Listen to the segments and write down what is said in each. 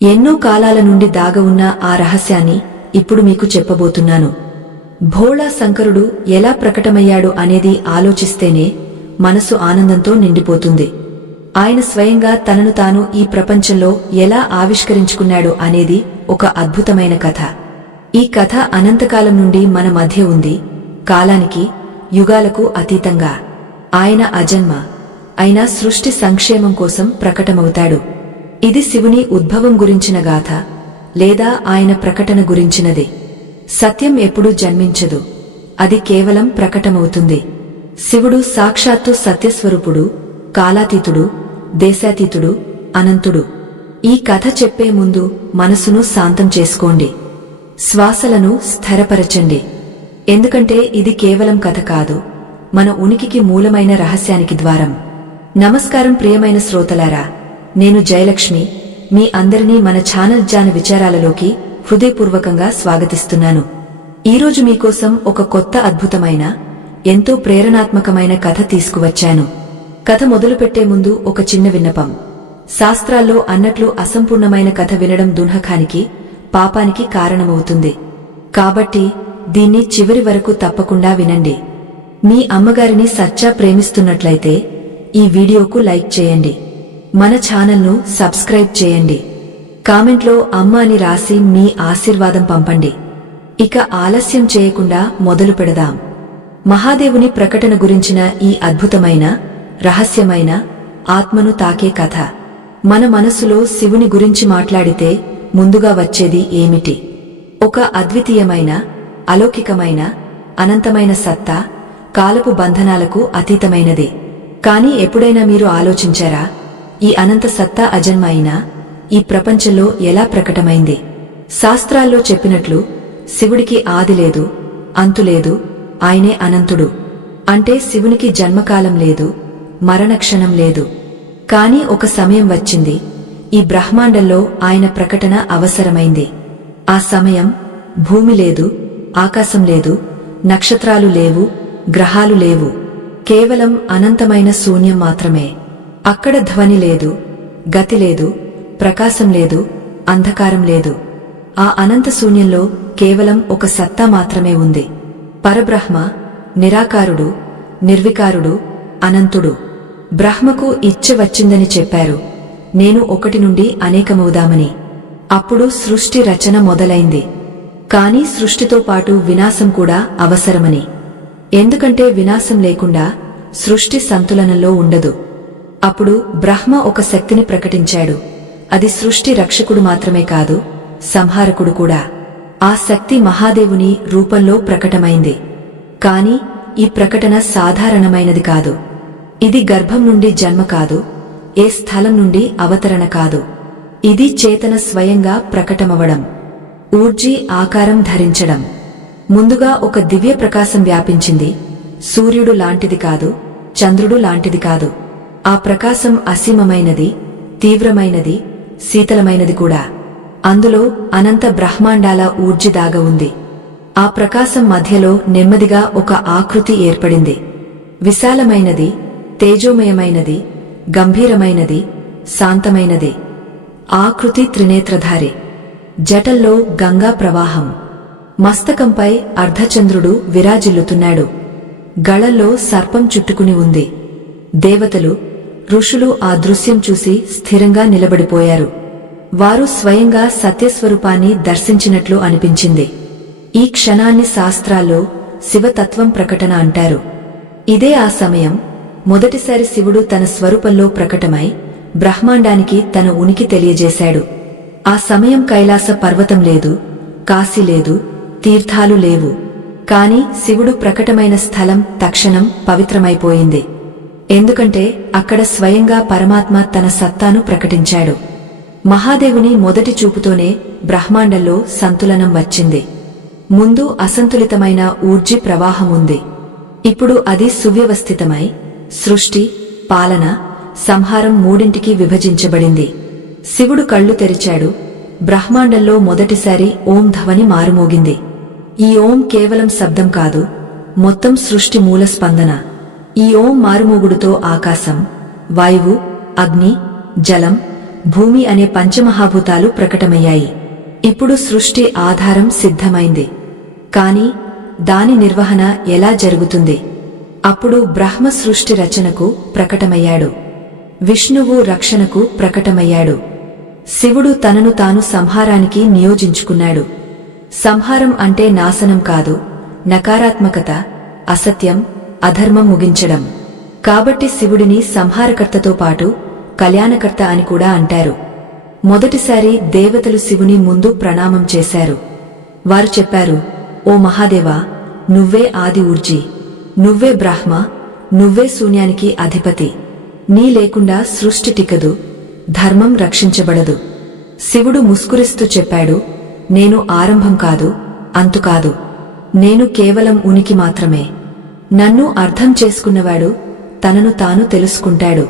ఎన్నో కాలాల నుండి దాగవున్న ఆ రహస్యాన్ని ఇప్పుడు మీకు చెప్పబోతున్నాను. భోళా శంకరుడు ఎలా ప్రకటమయ్యాడు అనేది ఆలోచిస్తేనే మనసు ఆనందంతో నిండిపోతుంది. ఆయన స్వయంగా తనను తాను ఈ ప్రపంచంలో ఎలా ఆవిష్కరించుకున్నాడు అనేది ఒక అద్భుతమైన కథ. ఈ కథ అనంతకాలం నుండి మన మధ్య ఉంది, కాలానికి, యుగాలకు అతీతంగా. ఆయన అజన్మ అయినా సృష్టి సంక్షేమం కోసం ప్రకటమవుతాడు. ఇది శివుని ఉద్భవం గురించిన గాథ, లేదా ఆయన ప్రకటన గురించినదే. సత్యం ఎప్పుడూ జన్మించదు, అది కేవలం ప్రకటమవుతుంది. శివుడు సాక్షాత్తు సత్యస్వరూపుడు, కాలాతీతుడు, దేశాతీతుడు, అనంతుడు. ఈ కథ చెప్పే ముందు మనసును శాంతం చేసుకోండి, శ్వాసలను స్థిరపరచండి. ఎందుకంటే ఇది కేవలం కథ కాదు, మన ఉనికికి మూలమైన రహస్యానికి ద్వారం. నమస్కారం ప్రియమైన శ్రోతలారా, నేను జయలక్ష్మి మీ అందరినీ మన ఛానల్ జాన విచారాలలోకి హృదయపూర్వకంగా స్వాగతిస్తున్నాను. ఈరోజు మీకోసం ఒక కొత్త అద్భుతమైన, ఎంతో ప్రేరణాత్మకమైన కథ తీసుకువచ్చాను. కథ మొదలుపెట్టే ముందు ఒక చిన్న విన్నపం. శాస్త్రాల్లో అన్నట్లు అసంపూర్ణమైన కథ వినడం దున్హకానికి, పాపానికి కారణమవుతుంది. కాబట్టి దీన్ని చివరి వరకు తప్పకుండా వినండి. మీ అమ్మగారిని సచ్చా ప్రేమిస్తున్నట్లయితే ఈ వీడియోకు లైక్ చేయండి, మన ఛానల్ను సబ్స్క్రైబ్ చేయండి, కామెంట్లో అమ్మ అని రాసి మీ ఆశీర్వాదం పంపండి. ఇక ఆలస్యం చేయకుండా మొదలు పెడదాం. మహాదేవుని ప్రకటన గురించిన ఈ అద్భుతమైన, రహస్యమైన, ఆత్మను తాకే కథ. మన మనసులో శివుని గురించి మాట్లాడితే ముందుగా వచ్చేది ఏమిటి? ఒక అద్వితీయమైన, అలౌకికమైన, అనంతమైన సత్తా, కాలపు బంధనాలకు అతీతమైనది. కాని ఎప్పుడైనా మీరు ఆలోచించారా, ఈ అనంత సత్తా అజన్మ అయినా ఈ ప్రపంచంలో ఎలా ప్రకటమైంది? శాస్త్రాల్లో చెప్పినట్లు శివుడికి ఆది లేదు, అంతులేదు, ఆయనే అనంతుడు. అంటే శివునికి జన్మకాలం లేదు, మరణక్షణం లేదు. కాని ఒక సమయం వచ్చింది, ఈ బ్రహ్మాండంలో ఆయన ప్రకటన అవసరమైంది. ఆ సమయం భూమి లేదు, ఆకాశం లేదు, నక్షత్రాలు లేవు, గ్రహాలు లేవు, కేవలం అనంతమైన శూన్యం మాత్రమే. అక్కడ ధ్వని లేదు, గతి లేదు, ప్రకాశం లేదు, అంధకారం లేదు. ఆ అనంత శూన్యంలో కేవలం ఒక సత్తా మాత్రమే ఉంది. పరబ్రహ్మ, నిరాకారుడు, నిర్వికారుడు, అనంతుడు. బ్రహ్మకు ఇచ్చ వచ్చిందని చెప్పారు, నేను ఒకటి నుండి అనేకమవుదామని. అప్పుడు సృష్టి రచన మొదలైంది. కాని సృష్టితో పాటు వినాశం కూడా అవసరమని. ఎందుకంటే వినాశం లేకుండా సృష్టి సంతులనంలో ఉండదు. అప్పుడు బ్రహ్మ ఒక శక్తిని ప్రకటించాడు. అది సృష్టి రక్షకుడు మాత్రమే కాదు, సంహారకుడు కూడా. ఆ శక్తి మహాదేవుని రూపంలో ప్రకటమైంది. కాని ఈ ప్రకటన సాధారణమైనది కాదు. ఇది గర్భం నుండి జన్మ కాదు, ఏ స్థలం నుండి అవతరణ కాదు. ఇది చేతన స్వయంగా ప్రకటమవడం, ఊర్జీ ఆకారం ధరించడం. ముందుగా ఒక దివ్య ప్రకాశం వ్యాపించింది. సూర్యుడు లాంటిది కాదు, చంద్రుడు లాంటిది కాదు. ఆ ప్రకాశం అసీమమైనది, తీవ్రమైనది, శీతలమైనది కూడా. అందులో అనంత బ్రహ్మాండాల ఊర్జి దాగ ఉంది. ఆ ప్రకాశం మధ్యలో నెమ్మదిగా ఒక ఆకృతి ఏర్పడింది. విశాలమైనది, తేజోమయమైనది, గంభీరమైనది, శాంతమైనది. ఆకృతి త్రినేత్రధారి. జటల్లో గంగా ప్రవాహం. మస్తకంపై అర్ధచంద్రుడు విరాజిల్లుతున్నాడు. గళల్లో సర్పం చుట్టుకుని ఉంది. దేవతలు, ఋషులు ఆ దృశ్యం చూసి స్థిరంగా నిలబడిపోయారు. వారు స్వయంగా సత్యస్వరూపాన్ని దర్శించినట్లు అనిపించింది. ఈ క్షణాన్ని శాస్త్రాల్లో శివతత్వం ప్రకటన అంటారు. ఇదే ఆ సమయం, మొదటిసారి శివుడు తన స్వరూపంలో ప్రకటమై బ్రహ్మాండానికి తన ఉనికి తెలియజేశాడు. ఆ సమయం కైలాస పర్వతం లేదు, కాశీ లేదు, తీర్థాలు లేవు. కాని శివుడు ప్రకటమైన స్థలం తక్షణం పవిత్రమైపోయింది. ఎందుకంటే అక్కడ స్వయంగా పరమాత్మ తన సత్తాను ప్రకటించాడు. మహాదేవుని మొదటి చూపుతోనే బ్రహ్మాండంలో సంతులనం వచ్చింది. ముందు అసంతులితమైన ఊర్జి ప్రవాహం ఉంది. ఇప్పుడు అది సువ్యవస్థితమై సృష్టి, పాలన, సంహారం మూడింటికి విభజించబడింది. శివుడు కళ్ళు తెరిచాడు. బ్రహ్మాండంలో మొదటిసారి ఓం ధ్వని మారుమోగింది. ఈ ఓం కేవలం శబ్దం కాదు, మొత్తం సృష్టి మూల స్పందన. ఈ ఓం మారుమోగుడుతో ఆకాశం, వాయువు, అగ్ని, జలం, భూమి అనే పంచమహాభూతాలు ప్రకటమయ్యాయి. ఇప్పుడు సృష్టి ఆధారం సిద్ధమైంది. కాని దాని నిర్వహణ ఎలా జరుగుతుంది? అప్పుడు బ్రహ్మ సృష్టి రచనకు ప్రకటమయ్యాడు. విష్ణువు రక్షణకు ప్రకటమయ్యాడు. శివుడు తనను తాను సంహారానికి నియోజించుకున్నాడు. సంహారం అంటే నాశనం కాదు, నకారాత్మకత, అసత్యం, అధర్మం ముగించడం. కాబట్టి శివుడిని సంహారకర్తతో పాటు కళ్యాణకర్త అని కూడా అంటారు. మొదటిసారి దేవతలు శివుని ముందు ప్రణామం చేశారు. వారు చెప్పారు, ఓ మహాదేవా, నువ్వే ఆది ఊర్జి, నువ్వే బ్రహ్మ, నువ్వే శూన్యానికి అధిపతి. నీ లేకుండా సృష్టి టికదు, ధర్మం రక్షించబడదు. శివుడు ముస్కురిస్తూ చెప్పాడు, నేను ఆరంభం కాదు, అంతు కాదు. నేను కేవలం ఉనికి మాత్రమే. నన్ను అర్థం చేసుకున్నవాడు తనను తాను తెలుసుకుంటాడు.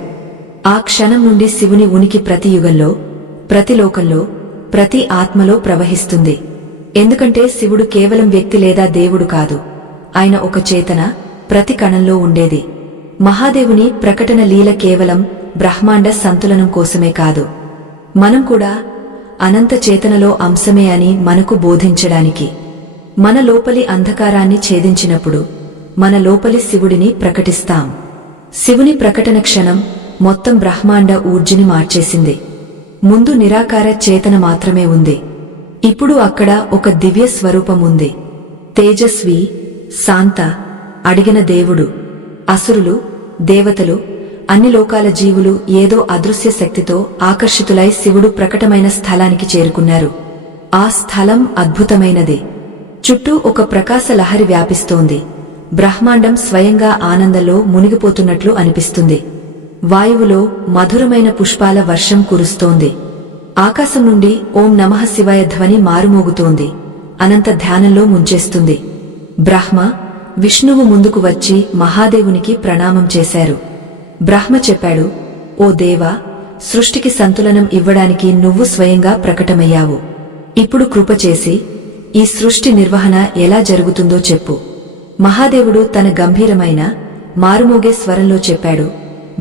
ఆ క్షణం నుండి శివుని ఉనికి ప్రతి యుగంలో, ప్రతి లోకంలో, ప్రతి ఆత్మలో ప్రవహిస్తుంది. ఎందుకంటే శివుడు కేవలం వ్యక్తి లేదా దేవుడు కాదు, ఆయన ఒక చేతన, ప్రతి కణంలో ఉండేది. మహాదేవుని ప్రకటన లీల కేవలం బ్రహ్మాండ సంతులనం కోసమే కాదు, మనం కూడా అనంత చేతనలో అంశమే అని మనకు బోధించడానికి. మన లోపలి అంధకారాన్ని ఛేదించినప్పుడు మన లోపలి శివుడిని ప్రకటిస్తాం. శివుని ప్రకటన క్షణం మొత్తం బ్రహ్మాండ ఊర్జిని మార్చేసింది. ముందు నిరాకార చేతన మాత్రమే ఉంది. ఇప్పుడు అక్కడ ఒక దివ్య స్వరూపం ఉంది. తేజస్వి, శాంత, అడిగిన దేవుడు. అసురులు, దేవతలు, అన్ని లోకాల జీవులు ఏదో అదృశ్య శక్తితో ఆకర్షితులై శివుడు ప్రకటమైన స్థలానికి చేరుకున్నారు. ఆ స్థలం అద్భుతమైనది. చుట్టూ ఒక ప్రకాశ లహరి వ్యాపిస్తోంది. బ్రహ్మాండం స్వయంగా ఆనందంలో మునిగిపోతున్నట్లు అనిపిస్తుంది. వాయువులో మధురమైన పుష్పాల వర్షం కురుస్తోంది. ఆకాశం నుండి ఓం నమః శివాయ ధ్వని మారుమోగుతోంది. అనంత ధ్యానంలో ముంచేస్తుంది. బ్రహ్మ, విష్ణువు ముందుకు వచ్చి మహాదేవునికి ప్రణామం చేశారు. బ్రహ్మ చెప్పాడు, ఓ దేవా, సృష్టికి సంతులనం ఇవ్వడానికి నువ్వు స్వయంగా ప్రకటమయ్యావు. ఇప్పుడు కృపచేసి ఈ సృష్టి నిర్వహణ ఎలా జరుగుతుందో చెప్పు. మహాదేవుడు తన గంభీరమైన మారుమోగే స్వరంలో చెప్పాడు,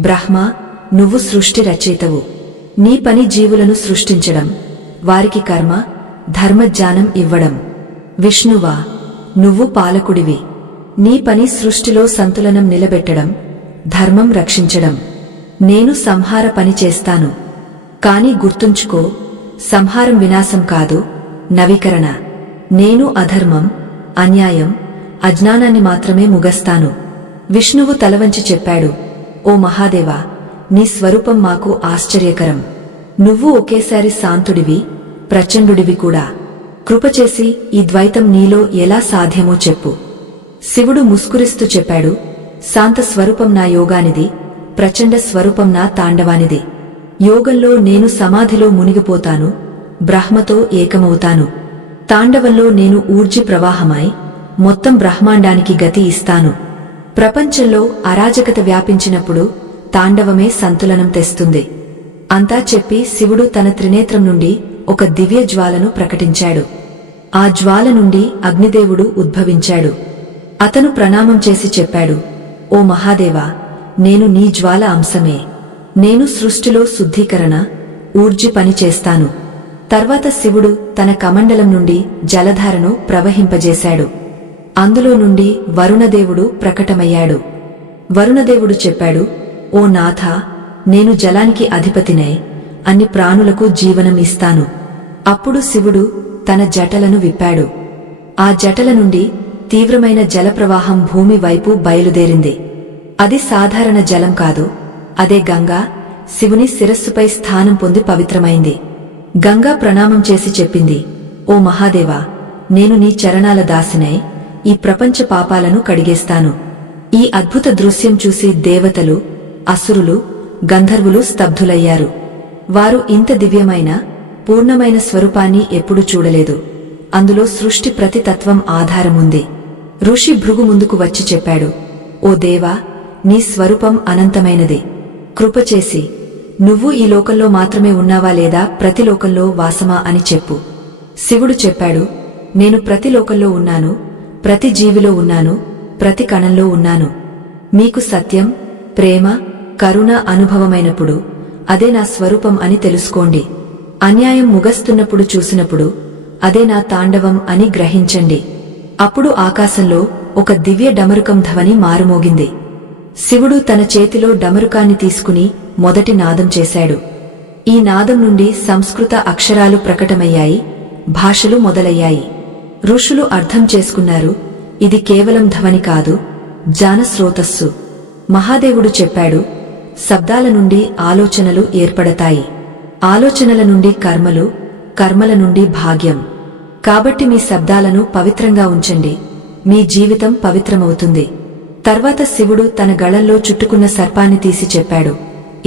బ్రహ్మ, నువ్వు సృష్టి రచయితవు. నీ పని జీవులను సృష్టించడం, వారికి కర్మ, ధర్మజ్ఞానం ఇవ్వడం. విష్ణువా, నువ్వు పాలకుడివి. నీ పని సృష్టిలో సంతులనం నిలబెట్టడం, ధర్మం రక్షించడం. నేను సంహార పని చేస్తాను. కాని గుర్తుంచుకో, సంహారం వినాశం కాదు, నవీకరణ. నేను అధర్మం, అన్యాయం, అజ్ఞానాన్ని మాత్రమే ముగస్తాను. విష్ణువు తలవంచి చెప్పాడు, ఓ మహాదేవా, నీ స్వరూపం మాకు ఆశ్చర్యకరం. నువ్వు ఒకేసారి శాంతుడివి, ప్రచండుడివి కూడా. కృపచేసి ఈ ద్వైతం నీలో ఎలా సాధ్యమో చెప్పు. శివుడు ముస్కురిస్తూ చెప్పాడు, శాంత స్వరూపం నా యోగానిది, ప్రచండ స్వరూపం నా తాండవానిది. యోగంలో నేను సమాధిలో మునిగిపోతాను, బ్రహ్మతో ఏకమవుతాను. తాండవంలో నేను ఊర్జి ప్రవాహమై మొత్తం బ్రహ్మాండానికి గతి ఇస్తాను. ప్రపంచంలో అరాజకత వ్యాపించినప్పుడు తాండవమే సంతులనం తెస్తుంది. అంతా చెప్పి శివుడు తన త్రినేత్రం నుండి ఒక దివ్య జ్వాలను ప్రకటించాడు. ఆ జ్వాల నుండి అగ్నిదేవుడు ఉద్భవించాడు. అతను ప్రణామం చేసి చెప్పాడు, ఓ మహాదేవా, నేను నీ జ్వాల అంశమే. నేను సృష్టిలో శుద్ధీకరణ, ఊర్జి పని చేస్తాను. తర్వాత శివుడు తన కమండలం నుండి జలధారను ప్రవహింపజేశాడు. అందులో నుండి వరుణదేవుడు ప్రకటమయ్యాడు. వరుణదేవుడు చెప్పాడు, ఓ నాథ, నేను జలానికి అధిపతినై అన్ని ప్రాణులకు జీవనం ఇస్తాను. అప్పుడు శివుడు తన జటలను విప్పాడు. ఆ జటల నుండి తీవ్రమైన జలప్రవాహం భూమి వైపు బయలుదేరింది. అది సాధారణ జలం కాదు, అదే గంగా శివుని శిరస్సుపై స్థానం పొంది పవిత్రమైంది. గంగా ప్రణామం చేసి చెప్పింది, ఓ మహాదేవా, నేను నీ చరణాల దాసినై ఈ ప్రపంచ పాపాలను కడిగేస్తాను. ఈ అద్భుత దృశ్యం చూసి దేవతలు, అసురులు, గంధర్వులు స్తబ్దులయ్యారు. వారు ఇంత దివ్యమైన, పూర్ణమైన స్వరూపాన్ని ఎప్పుడూ చూడలేదు. అందులో సృష్టి ప్రతి తత్వం ఆధారముంది. ఋషి భృగు ముందుకు వచ్చి చెప్పాడు, ఓ దేవా, నీ స్వరూపం అనంతమైనది. కృపచేసి నువ్వు ఈ లోకంలో మాత్రమే ఉన్నావా లేదా ప్రతి లోకంలో వాసమా అని చెప్పు. శివుడు చెప్పాడు, నేను ప్రతి లోకంలో ఉన్నాను, ప్రతి జీవిలో ఉన్నాను, ప్రతి కణంలో ఉన్నాను. మీకు సత్యం, ప్రేమ, కరుణ అనుభవమైనప్పుడు అదే నా స్వరూపం అని తెలుసుకోండి. అన్యాయం ముగస్తున్నప్పుడు చూసినప్పుడు అదే నా తాండవం అని గ్రహించండి. అప్పుడు ఆకాశంలో ఒక దివ్య డమరుకం ధ్వని మారుమోగింది. శివుడు తన చేతిలో డమరుకాన్ని తీసుకుని మొదటి నాదం చేశాడు. ఈ నాదం నుండి సంస్కృత అక్షరాలు ప్రకటమయ్యాయి, భాషలు మొదలయ్యాయి. ఋషులు అర్థం చేసుకున్నారు, ఇది కేవలం ధ్వని కాదు, జానస్రోతస్సు. మహాదేవుడు చెప్పాడు, శబ్దాల నుండి ఆలోచనలు ఏర్పడతాయి, ఆలోచనల నుండి కర్మలు, కర్మల నుండి భాగ్యం. కాబట్టి మీ శబ్దాలను పవిత్రంగా ఉంచండి, మీ జీవితం పవిత్రమవుతుంది. తర్వాత శివుడు తన గళంలో చుట్టుకున్న సర్పాన్ని తీసి చెప్పాడు,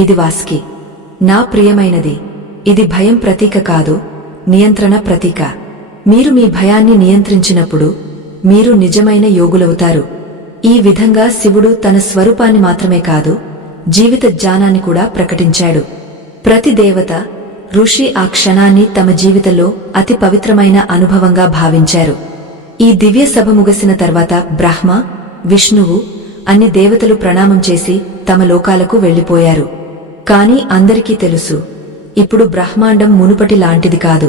ఇది వాస్కి, నా ప్రియమైనది. ఇది భయం ప్రతీక కాదు, నియంత్రణ ప్రతీక. మీరు మీ భయాన్ని నియంత్రించినప్పుడు మీరు నిజమైన యోగులవుతారు. ఈ విధంగా శివుడు తన స్వరూపాన్ని మాత్రమే కాదు, జీవిత జ్ఞానాన్ని కూడా ప్రకటించాడు. ప్రతి దేవత, ఋషి ఆ క్షణాన్ని తమ జీవితంలో అతి పవిత్రమైన అనుభవంగా భావించారు. ఈ దివ్య సభ ముగిసిన తర్వాత బ్రహ్మ, విష్ణువు, అన్ని దేవతలు ప్రణామం చేసి తమ లోకాలకు వెళ్లిపోయారు. కాని అందరికీ తెలుసు, ఇప్పుడు బ్రహ్మాండం మునుపటి లాంటిది కాదు.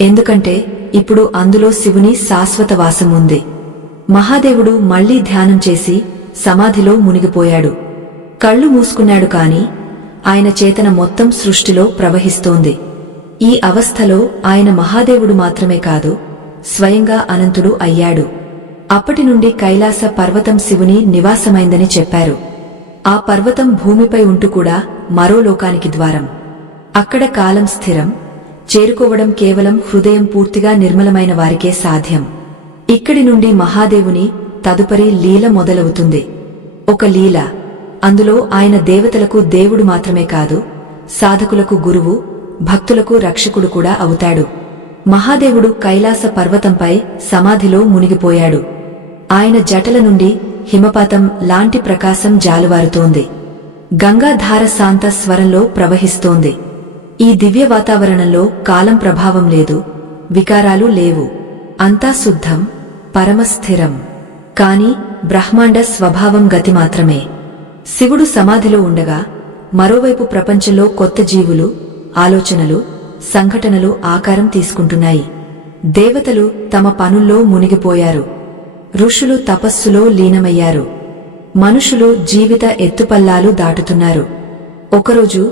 ఎందుకంటే ఇప్పుడు అందులో శివుని శాశ్వత వాసం ఉంది. మహాదేవుడు మళ్లీ ధ్యానం చేసి సమాధిలో మునిగిపోయాడు. కళ్ళు మూసుకున్నాడు, కాని ఆయన చేతన మొత్తం సృష్టిలో ప్రవహిస్తోంది. ఈ అవస్థలో ఆయన మహాదేవుడు మాత్రమే కాదు, స్వయంగా అనంతుడు అయ్యాడు. అప్పటి నుండి కైలాస పర్వతం శివుని నివాసమైందని చెప్పారు. ఆ పర్వతం భూమిపై ఉంటూ కూడా మరో లోకానికి ద్వారం. అక్కడ కాలం స్థిరం, చేరుకోవడం కేవలం హృదయం పూర్తిగా నిర్మలమైన వారికే సాధ్యం. ఇక్కడి నుండి మహాదేవుని తదుపరి లీల మొదలవుతుంది. ఒక లీల, అందులో ఆయన దేవతలకు దేవుడు మాత్రమే కాదు, సాధకులకు గురువు, భక్తులకు రక్షకుడు కూడా అవుతాడు. మహాదేవుడు కైలాస పర్వతంపై సమాధిలో మునిగిపోయాడు. ఆయన జటల నుండి హిమపాతం లాంటి ప్రకాశం జాలువారుతోంది. గంగాధార శాంత స్వరంలో ప్రవహిస్తోంది. ఈ దివ్య వాతావరణంలో కాలం ప్రభావం లేదు, వికారాలు లేవు. అంతా శుద్ధం, పరమస్థిరం. కాని బ్రహ్మాండ స్వభావం గతి మాత్రమే. శివుడు సమాధిలో ఉండగా మరోవైపు ప్రపంచంలో కొత్త జీవులు, ఆలోచనలు, సంఘటనలు ఆకారం తీసుకుంటున్నాయి. దేవతలు తమ పనుల్లో మునిగిపోయారు, ఋషులు తపస్సులో లీనమయ్యారు, మనుషులు జీవిత ఎత్తుపల్లాలు దాటుతున్నారు. ఒకరోజు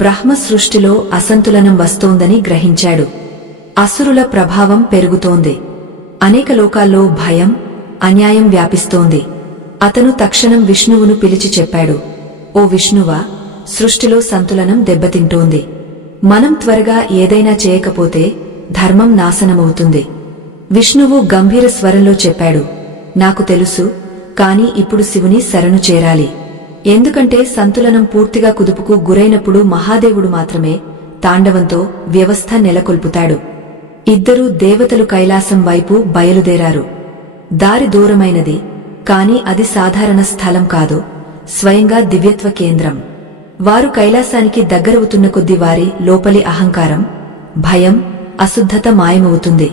బ్రహ్మ సృష్టిలో అసంతులనం వస్తోందని గ్రహించాడు. అసురుల ప్రభావం పెరుగుతోంది. అనేక లోకాల్లో భయం, అన్యాయం వ్యాపిస్తోంది. అతను తక్షణం విష్ణువును పిలిచి చెప్పాడు, ఓ విష్ణువా, సృష్టిలో సంతులనం దెబ్బతింటోంది. మనం త్వరగా ఏదైనా చేయకపోతే ధర్మం నాశనమవుతుంది. విష్ణువు గంభీర స్వరంలో చెప్పాడు, నాకు తెలుసు, కాని ఇప్పుడు శివుని శరణు చేరాలి. ఎందుకంటే సంతులనం పూర్తిగా కుదుపుకు గురైనప్పుడు మహాదేవుడు మాత్రమే తాండవంతో వ్యవస్థ నెలకొల్పుతాడు. ఇద్దరూ దేవతలు కైలాసం వైపు బయలుదేరారు. దారి దూరమైనది, కాని అది సాధారణ స్థలం కాదు, స్వయంగా దివ్యత్వ కేంద్రం. వారు కైలాసానికి దగ్గరవుతున్న కొద్దీ వారి లోపలి అహంకారం, భయం, అశుద్ధత మాయమవుతుంది.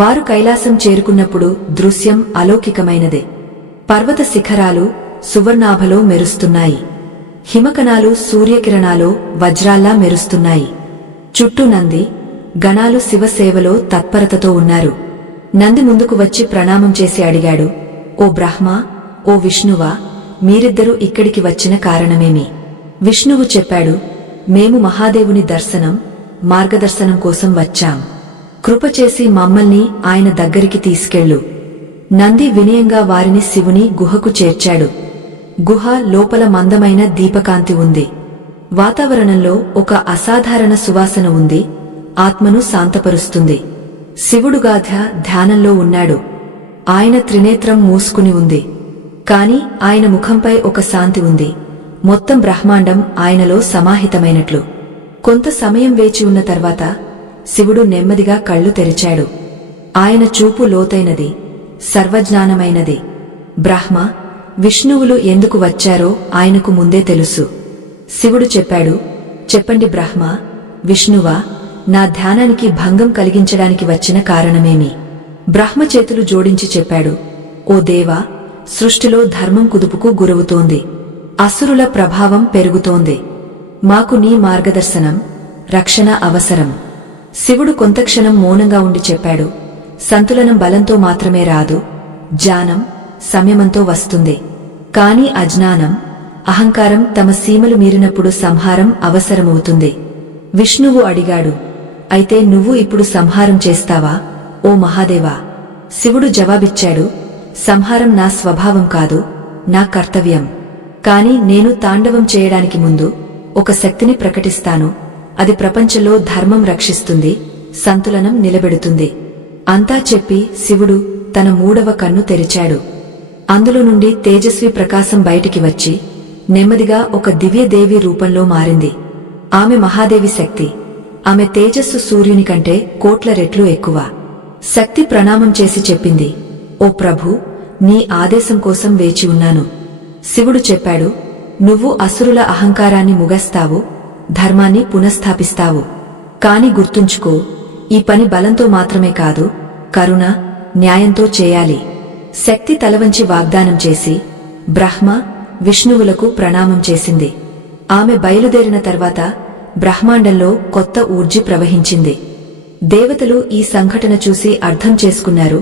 వారు కైలాసం చేరుకున్నప్పుడు దృశ్యం అలౌకికమైనదే. పర్వత శిఖరాలు సువర్ణాభలో మెరుస్తున్నాయి. హిమకణాలు సూర్యకిరణాలో వజ్రాల్లా మెరుస్తున్నాయి. చుట్టూ నంది, గణాలు శివసేవలో తత్పరతతో ఉన్నారు. నంది ముందుకు వచ్చి ప్రణామం చేసి అడిగాడు, ఓ బ్రహ్మా, ఓ విష్ణువా, మీరిద్దరూ ఇక్కడికి వచ్చిన కారణమేమి? విష్ణువు చెప్పాడు, మేము మహాదేవుని దర్శనం, మార్గదర్శనం కోసం వచ్చాం. కృపచేసి మమ్మల్ని ఆయన దగ్గరికి తీసుకెళ్ళు. నంది వినయంగా వారిని శివుని గుహకు చేర్చాడు. గుహ లోపల మందమైన దీపకాంతి ఉంది. వాతావరణంలో ఒక అసాధారణ సువాసన ఉంది, ఆత్మను శాంతపరుస్తుంది. శివుడుగాధ ధ్యానంలో ఉన్నాడు. ఆయన త్రినేత్రం మూసుకుని ఉంది. కాని ఆయన ముఖంపై ఒక శాంతి ఉంది, మొత్తం బ్రహ్మాండం ఆయనలో సమాహితమైనట్లు. కొంత సమయం వేచి ఉన్న తర్వాత శివుడు నెమ్మదిగా కళ్ళు తెరిచాడు. ఆయన చూపు లోతైనది, సర్వజ్ఞానమైనది. బ్రహ్మ, విష్ణువులు ఎందుకు వచ్చారో ఆయనకు ముందే తెలుసు. శివుడు చెప్పాడు, చెప్పండి బ్రహ్మ, విష్ణువా, నా ధ్యానానికి భంగం కలిగించడానికి వచ్చిన కారణమేమి? బ్రహ్మ చేతులు జోడించి చెప్పాడు, ఓ దేవా, సృష్టిలో ధర్మం కుదుపుకు గురవుతోంది. అసురుల ప్రభావం పెరుగుతోంది. మాకు నీ మార్గదర్శనం, రక్షణ అవసరం. శివుడు కొంతక్షణం మౌనంగా ఉండి చెప్పాడు, సంతులనం బలంతో మాత్రమే రాదు, జ్ఞానం, సంయమంతో వస్తుంది. కాని అజ్ఞానం, అహంకారం తమ సీమలు మీరినప్పుడు సంహారం అవసరమవుతుంది. విష్ణువు అడిగాడు, అయితే నువ్వు ఇప్పుడు సంహారం చేస్తావా ఓ మహాదేవా? శివుడు జవాబిచ్చాడు, సంహారం నా స్వభావం కాదు, నా కర్తవ్యం. కాని నేను తాండవం చేయడానికి ముందు ఒక శక్తిని ప్రకటిస్తాను. అది ప్రపంచంలో ధర్మం రక్షిస్తుంది, సంతులనం నిలబెడుతుంది. అంతా చెప్పి శివుడు తన మూడవ కన్ను తెరిచాడు. అందులో నుండి తేజస్వి ప్రకాశం బయటికి వచ్చి నెమ్మదిగా ఒక దివ్యదేవి రూపంలో మారింది. ఆమె మహాదేవి శక్తి. ఆమె తేజస్సు సూర్యుని కంటే కోట్ల రెట్లు ఎక్కువ. శక్తి ప్రణామం చేసి చెప్పింది, ఓ ప్రభూ, నీ ఆదేశం కోసం వేచి ఉన్నాను. శివుడు చెప్పాడు, నువ్వు అసురుల అహంకారాన్ని ముగస్తావు, ధర్మాన్ని పునఃస్థాపిస్తావు. కాని గుర్తుంచుకో, ఈ పని బలంతో మాత్రమే కాదు, కరుణ, న్యాయంతో చేయాలి. శక్తి తలవంచి వాగ్దానం చేసి బ్రహ్మ, విష్ణువులకు ప్రణామం చేసింది. ఆమె బయలుదేరిన తర్వాత బ్రహ్మాండంలో కొత్త ఊర్జి ప్రవహించింది. దేవతలు ఈ సంఘటన చూసి అర్థం చేసుకున్నారు,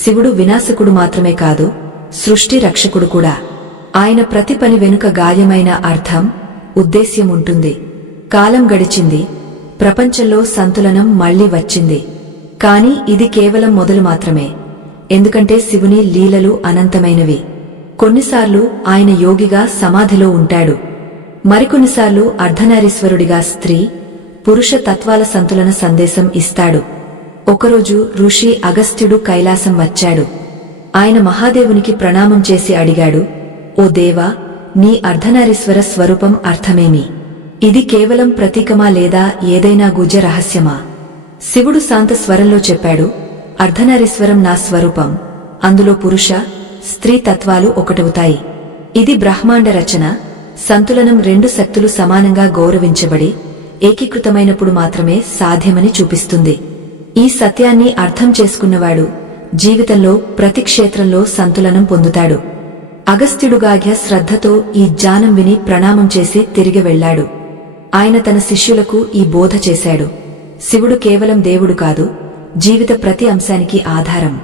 శివుడు వినాశకుడు మాత్రమే కాదు, సృష్టి రక్షకుడు కూడా. ఆయన ప్రతి పని వెనుక గాయమైన అర్థం, ఉద్దేశ్యం ఉంటుంది. కాలం గడిచింది, ప్రపంచంలో సంతులనం మళ్లీ వచ్చింది. కాని ఇది కేవలం మొదలు మాత్రమే. ఎందుకంటే శివుని లీలలు అనంతమైనవి. కొన్నిసార్లు ఆయన యోగిగా సమాధిలో ఉంటాడు, మరికొన్నిసార్లు అర్ధనారీశ్వరుడిగా స్త్రీ, పురుష తత్వాల సంతులన సందేశం ఇస్తాడు. ఒకరోజు ఋషి అగస్త్యుడు కైలాసం వచ్చాడు. ఆయన మహాదేవునికి ప్రణామం చేసి అడిగాడు, ఓ దేవా, నీ అర్ధనారీశ్వర స్వరూపం అర్థమేమి? ఇది కేవలం ప్రతీకమా లేదా ఏదైనా గుజ రహస్యమా? శివుడు శాంత స్వరంలో చెప్పాడు, అర్ధనారీశ్వరం నా స్వరూపం. అందులో పురుష, స్త్రీ తత్వాలు ఒకటవుతాయి. ఇది బ్రహ్మాండ రచన. సంతులనం రెండు శక్తులు సమానంగా గౌరవించబడి ఏకీకృతమైనప్పుడు మాత్రమే సాధ్యమని చూపిస్తుంది. ఈ సత్యాన్ని అర్థం చేసుకున్నవాడు జీవితంలో ప్రతి క్షేత్రంలో సంతులనం పొందుతాడు. అగస్త్యుడుగాగ్య శ్రద్ధతో ఈ జ్ఞానం విని ప్రణామం చేసి తిరిగి వెళ్లాడు. ఆయన తన శిష్యులకు ఈ బోధ చేశాడు, శివుడు కేవలం దేవుడు కాదు, జీవిత ప్రతి అంశానికి ఆధారం.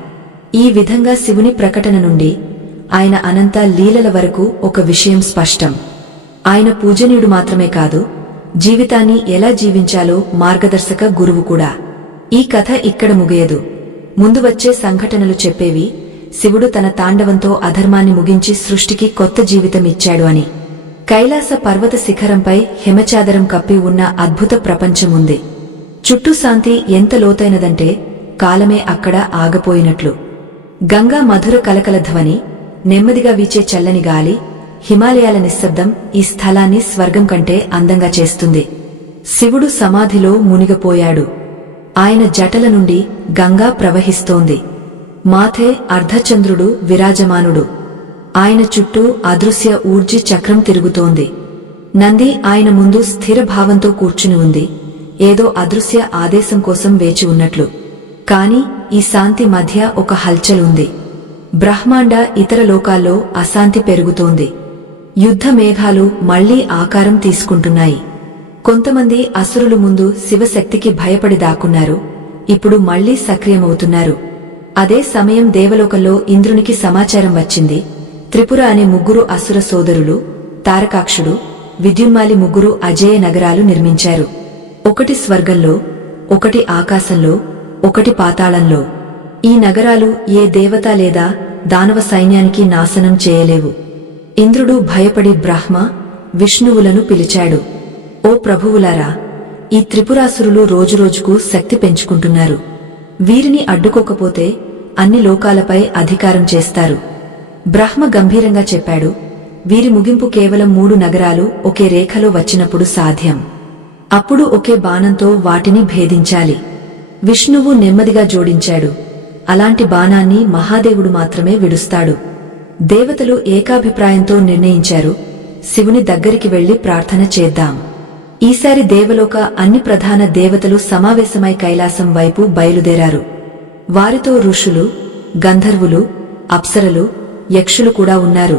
ఈ విధంగా శివుని ప్రకటన నుండి ఆయన అనంత లీలల వరకు ఒక విషయం స్పష్టం, ఆయన పూజనీయుడు మాత్రమే కాదు, జీవితాన్ని ఎలా జీవించాలో మార్గదర్శక గురువు కూడా. ఈ కథ ఇక్కడ ముగియదు. ముందు వచ్చే సంఘటనలు చెప్పేవి శివుడు తన తాండవంతో అధర్మాన్ని ముగించి సృష్టికి కొత్త జీవితం ఇచ్చాడు అని. కైలాస పర్వత శిఖరంపై హిమచాదరం కప్పి ఉన్న అద్భుత ప్రపంచముంది. చుట్టూ శాంతి ఎంత లోతైనదంటే కాలమే అక్కడ ఆగపోయినట్లు. గంగా మధుర కలకల ధ్వని, నెమ్మదిగా వీచే చల్లని గాలి, హిమాలయాల నిశ్శబ్దం ఈ స్థలాన్ని స్వర్గం కంటే అందంగా చేస్తుంది. శివుడు సమాధిలో మునిగిపోయాడు. ఆయన జటల నుండి గంగా ప్రవహిస్తోంది. మాథే అర్ధచంద్రుడు విరాజమానుడు. ఆయన చుట్టూ అదృశ్య ఊర్జి చక్రం తిరుగుతోంది. నంది ఆయన ముందు స్థిర భావంతో కూర్చుని ఉంది, ఏదో అదృశ్య ఆదేశం కోసం వేచి ఉన్నట్లు. కాని ఈ శాంతి మధ్య ఒక హల్చల్ ఉంది. బ్రహ్మాండ ఇతర లోకాల్లో అశాంతి పెరుగుతోంది. యుద్ధ మేఘాలు మళ్లీ ఆకారం తీసుకుంటున్నాయి. కొంతమంది అసురులు ముందు శివశక్తికి భయపడి దాక్కున్నారు, ఇప్పుడు మళ్లీ సక్రియమవుతున్నారు. అదే సమయం దేవలోకంలో ఇంద్రునికి సమాచారం వచ్చింది. త్రిపుర అనే ముగ్గురు అసుర సోదరులు, తారకాక్షుడు, విద్యున్మాలి ముగ్గురు అజేయ నగరాలు నిర్మించారు. ఒకటి స్వర్గంలో, ఒకటి ఆకాశంలో, ఒకటి పాతాళంలో. ఈ నగరాలు ఏ దేవత లేదా దానవ సైన్యానికి నాశనం చేయలేవు. ఇంద్రుడు భయపడి బ్రహ్మ, విష్ణువులను పిలిచాడు. ఓ ప్రభువులారా, ఈ త్రిపురాసురులు రోజురోజుకు శక్తి పెంచుకుంటున్నారు. వీరిని అడ్డుకోకపోతే అన్ని లోకాలపై అధికారం చేస్తారు. బ్రహ్మ గంభీరంగా చెప్పాడు, వీరి ముగింపు కేవలం 3 నగరాలు ఒకే రేఖలో వచ్చినప్పుడు సాధ్యం. అప్పుడు ఒకే బాణంతో వాటిని భేదించాలి. విష్ణువు నెమ్మదిగా జోడించాడు, అలాంటి బాణాన్ని మహాదేవుడు మాత్రమే విడుస్తాడు. దేవతలు ఏకాభిప్రాయంతో నిర్ణయించారు, శివుని దగ్గరికి వెళ్లి ప్రార్థన చేద్దాం. ఈసారి దేవలోక అన్ని ప్రధాన దేవతలు సమావేశమై కైలాసం వైపు బయలుదేరారు. వారితో ఋషులు, గంధర్వులు, అప్సరలు, యక్షులు కూడా ఉన్నారు.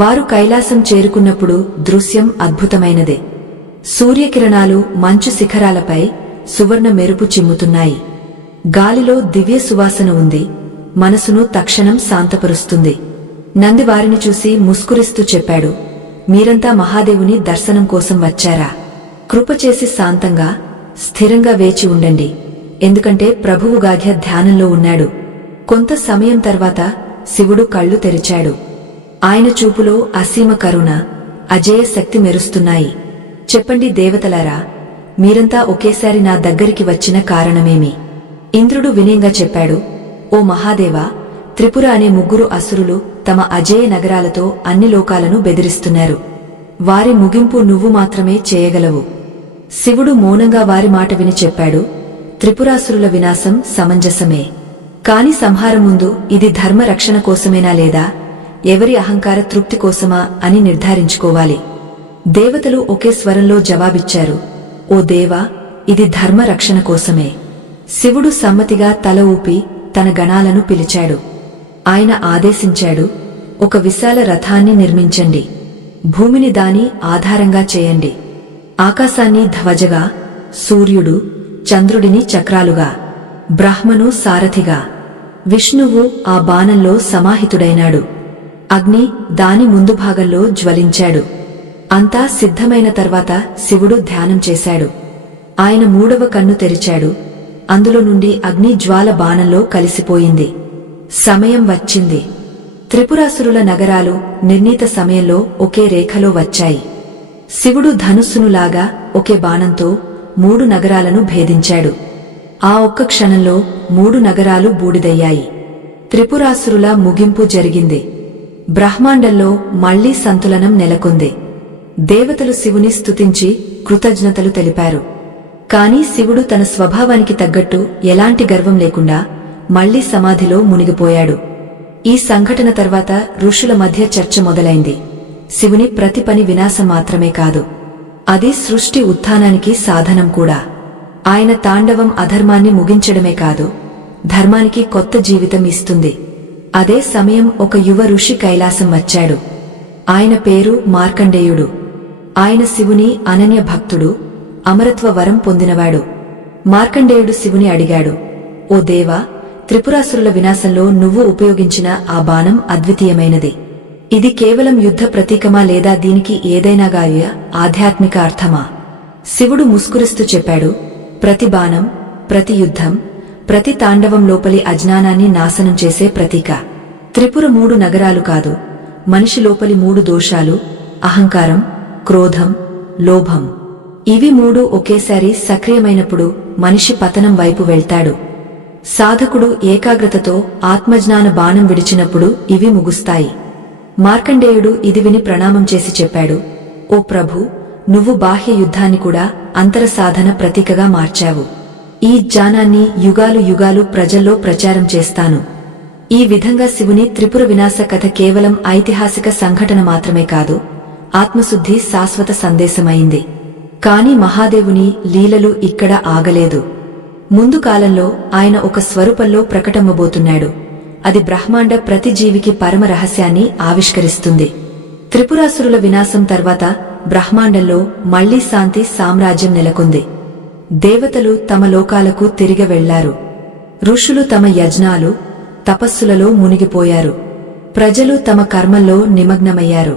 వారు కైలాసం చేరుకున్నప్పుడు దృశ్యం అద్భుతమైనదే. సూర్యకిరణాలు మంచు శిఖరాలపై సువర్ణ మెరుపు చిమ్ముతున్నాయి. గాలిలో దివ్య సువాసన ఉంది. మనసును తక్షణం శాంతపరుస్తుంది. నంది వారిని చూసి ముస్కురిస్తూ చెప్పాడు, మీరంతా మహాదేవుని దర్శనం కోసం వచ్చారా? కృపచేసి శాంతంగా, స్థిరంగా వేచి ఉండండి. ఎందుకంటే ప్రభువు గాఢ్య ధ్యానంలో ఉన్నాడు. కొంత సమయం తర్వాత శివుడు కళ్ళు తెరిచాడు. ఆయన చూపులో అసీమ కరుణ, అజేయ శక్తి మెరుస్తున్నాయి. చెప్పండి దేవతలారా, మీరంతా ఒకేసారి నా దగ్గరికి వచ్చిన కారణమేమి? ఇంద్రుడు వినయంగా చెప్పాడు, ఓ మహాదేవా, త్రిపుర అనే ముగ్గురు అసురులు తమ అజేయ నగరాలతో అన్ని లోకాలను బెదిరిస్తున్నారు. వారి ముగింపు నువ్వు మాత్రమే చేయగలవు. శివుడు మౌనంగా వారి మాట విని చెప్పాడు, త్రిపురాసురుల వినాశం సమంజసమే. కాని సంహారం ముందు ఇది ధర్మ రక్షణ కోసమేనా లేదా ఎవరి అహంకార తృప్తి కోసమా అని నిర్ధారించుకోవాలి. దేవతలు ఒకే స్వరంలో జవాబిచ్చారు, ఓ దేవా, ఇది ధర్మ రక్షణ కోసమే. శివుడు సమ్మతిగా తల ఊపి తన గణాలను పిలిచాడు. ఆయన ఆదేశించాడు, ఒక విశాల రథాన్ని నిర్మించండి. భూమిని దాని ఆధారంగా చేయండి. ఆకాశాన్ని ధ్వజగా, సూర్యుడు చంద్రుడిని చక్రాలుగా, బ్రహ్మను సారథిగా. విష్ణువు ఆ బాణంలో సమాహితుడైనాడు. అగ్ని దాని ముందు భాగంలో జ్వలించాడు. అంతా సిద్ధమైన తర్వాత శివుడు ధ్యానం చేశాడు. ఆయన మూడవ కన్ను తెరిచాడు. అందులో నుండి అగ్ని జ్వాల బాణంలో కలిసిపోయింది. సమయం వచ్చింది. త్రిపురాసురుల నగరాలు నిర్ణీత సమయంలో ఒకే రేఖలో వచ్చాయి. శివుడు ధనుస్సునులాగా ఒకే బాణంతో 3 నగరాలను భేదించాడు. ఆ ఒక్క క్షణంలో 3 నగరాలు బూడిదయ్యాయి. త్రిపురాసురుల ముగింపు జరిగింది. బ్రహ్మాండంలో మళ్లీ సంతులనం నెలకొంది. దేవతలు శివుని స్తుతించి కృతజ్ఞతలు తెలిపారు. కాని శివుడు తన స్వభావానికి తగ్గట్టు ఎలాంటి గర్వం లేకుండా మళ్లీ సమాధిలో మునిగిపోయాడు. ఈ సంఘటన తర్వాత ఋషుల మధ్య చర్చ మొదలైంది. శివుని ప్రతి పని వినాశం మాత్రమే కాదు, అది సృష్టి ఉత్థానానికి సాధనం కూడా. ఆయన తాండవం అధర్మాన్ని ముగించడమే కాదు, ధర్మానికి కొత్త జీవితం ఇస్తుంది. అదే సమయం ఒక యువ ఋషి కైలాసం వచ్చాడు. ఆయన పేరు మార్కండేయుడు. ఆయన శివుని అనన్య భక్తుడు, అమరత్వ వరం పొందినవాడు. మార్కండేయుడు శివుని అడిగాడు, ఓ దేవా, త్రిపురాసురుల వినాశంలో నువ్వు ఉపయోగించిన ఆ బాణం అద్వితీయమైనది. ఇది కేవలం యుద్ధ ప్రతీకమా లేదా దీనికి ఏదైనాగాయ ఆధ్యాత్మిక అర్థమా? శివుడు ముస్కురిస్తూ చెప్పాడు, ప్రతి బాణం, ప్రతి యుద్ధం, ప్రతి తాండవం లోపలి అజ్ఞానాన్ని నాశనం చేసే ప్రతీక. త్రిపుర 3 నగరాలు కాదు, మనిషి లోపలి 3 దోషాలు, అహంకారం, క్రోధం, లోభం. ఇవి 3 ఒకేసారి సక్రియమైనప్పుడు మనిషి పతనం వైపు వెళ్తాడు. సాధకుడు ఏకాగ్రతతో ఆత్మజ్ఞాన బాణం విడిచినప్పుడు ఇవి ముగుస్తాయి. మార్కండేయుడు ఇది విని ప్రణామం చేసి చెప్పాడు, ఓ ప్రభు, నువ్వు బాహ్య యుద్ధాన్ని కూడా అంతర సాధన ప్రతీకగా మార్చావు. ఈ జ్ఞానాన్ని యుగాలు యుగాలు ప్రజల్లో ప్రచారం చేస్తాను. ఈ విధంగా శివుని త్రిపుర వినాశ కథ కేవలం ఐతిహాసిక సంఘటన మాత్రమే కాదు, ఆత్మశుద్ధి శాశ్వత సందేశమైంది. కాని మహాదేవుని లీలలు ఇక్కడ ఆగలేదు. ముందు కాలంలో ఆయన ఒక స్వరూపంలో ప్రకటమబోతున్నాడు. అది బ్రహ్మాండ ప్రతి జీవికి పరమ రహస్యాన్ని ఆవిష్కరిస్తుంది. త్రిపురాసురుల వినాశం తర్వాత బ్రహ్మాండంలో మళ్లీ శాంతి సామ్రాజ్యం నెలకొంది. దేవతలు తమ లోకాలకు తిరిగి వెళ్లారు. ఋషులు తమ యజ్ఞాలు, తపస్సులలో మునిగిపోయారు. ప్రజలు తమ కర్మల్లో నిమగ్నమయ్యారు.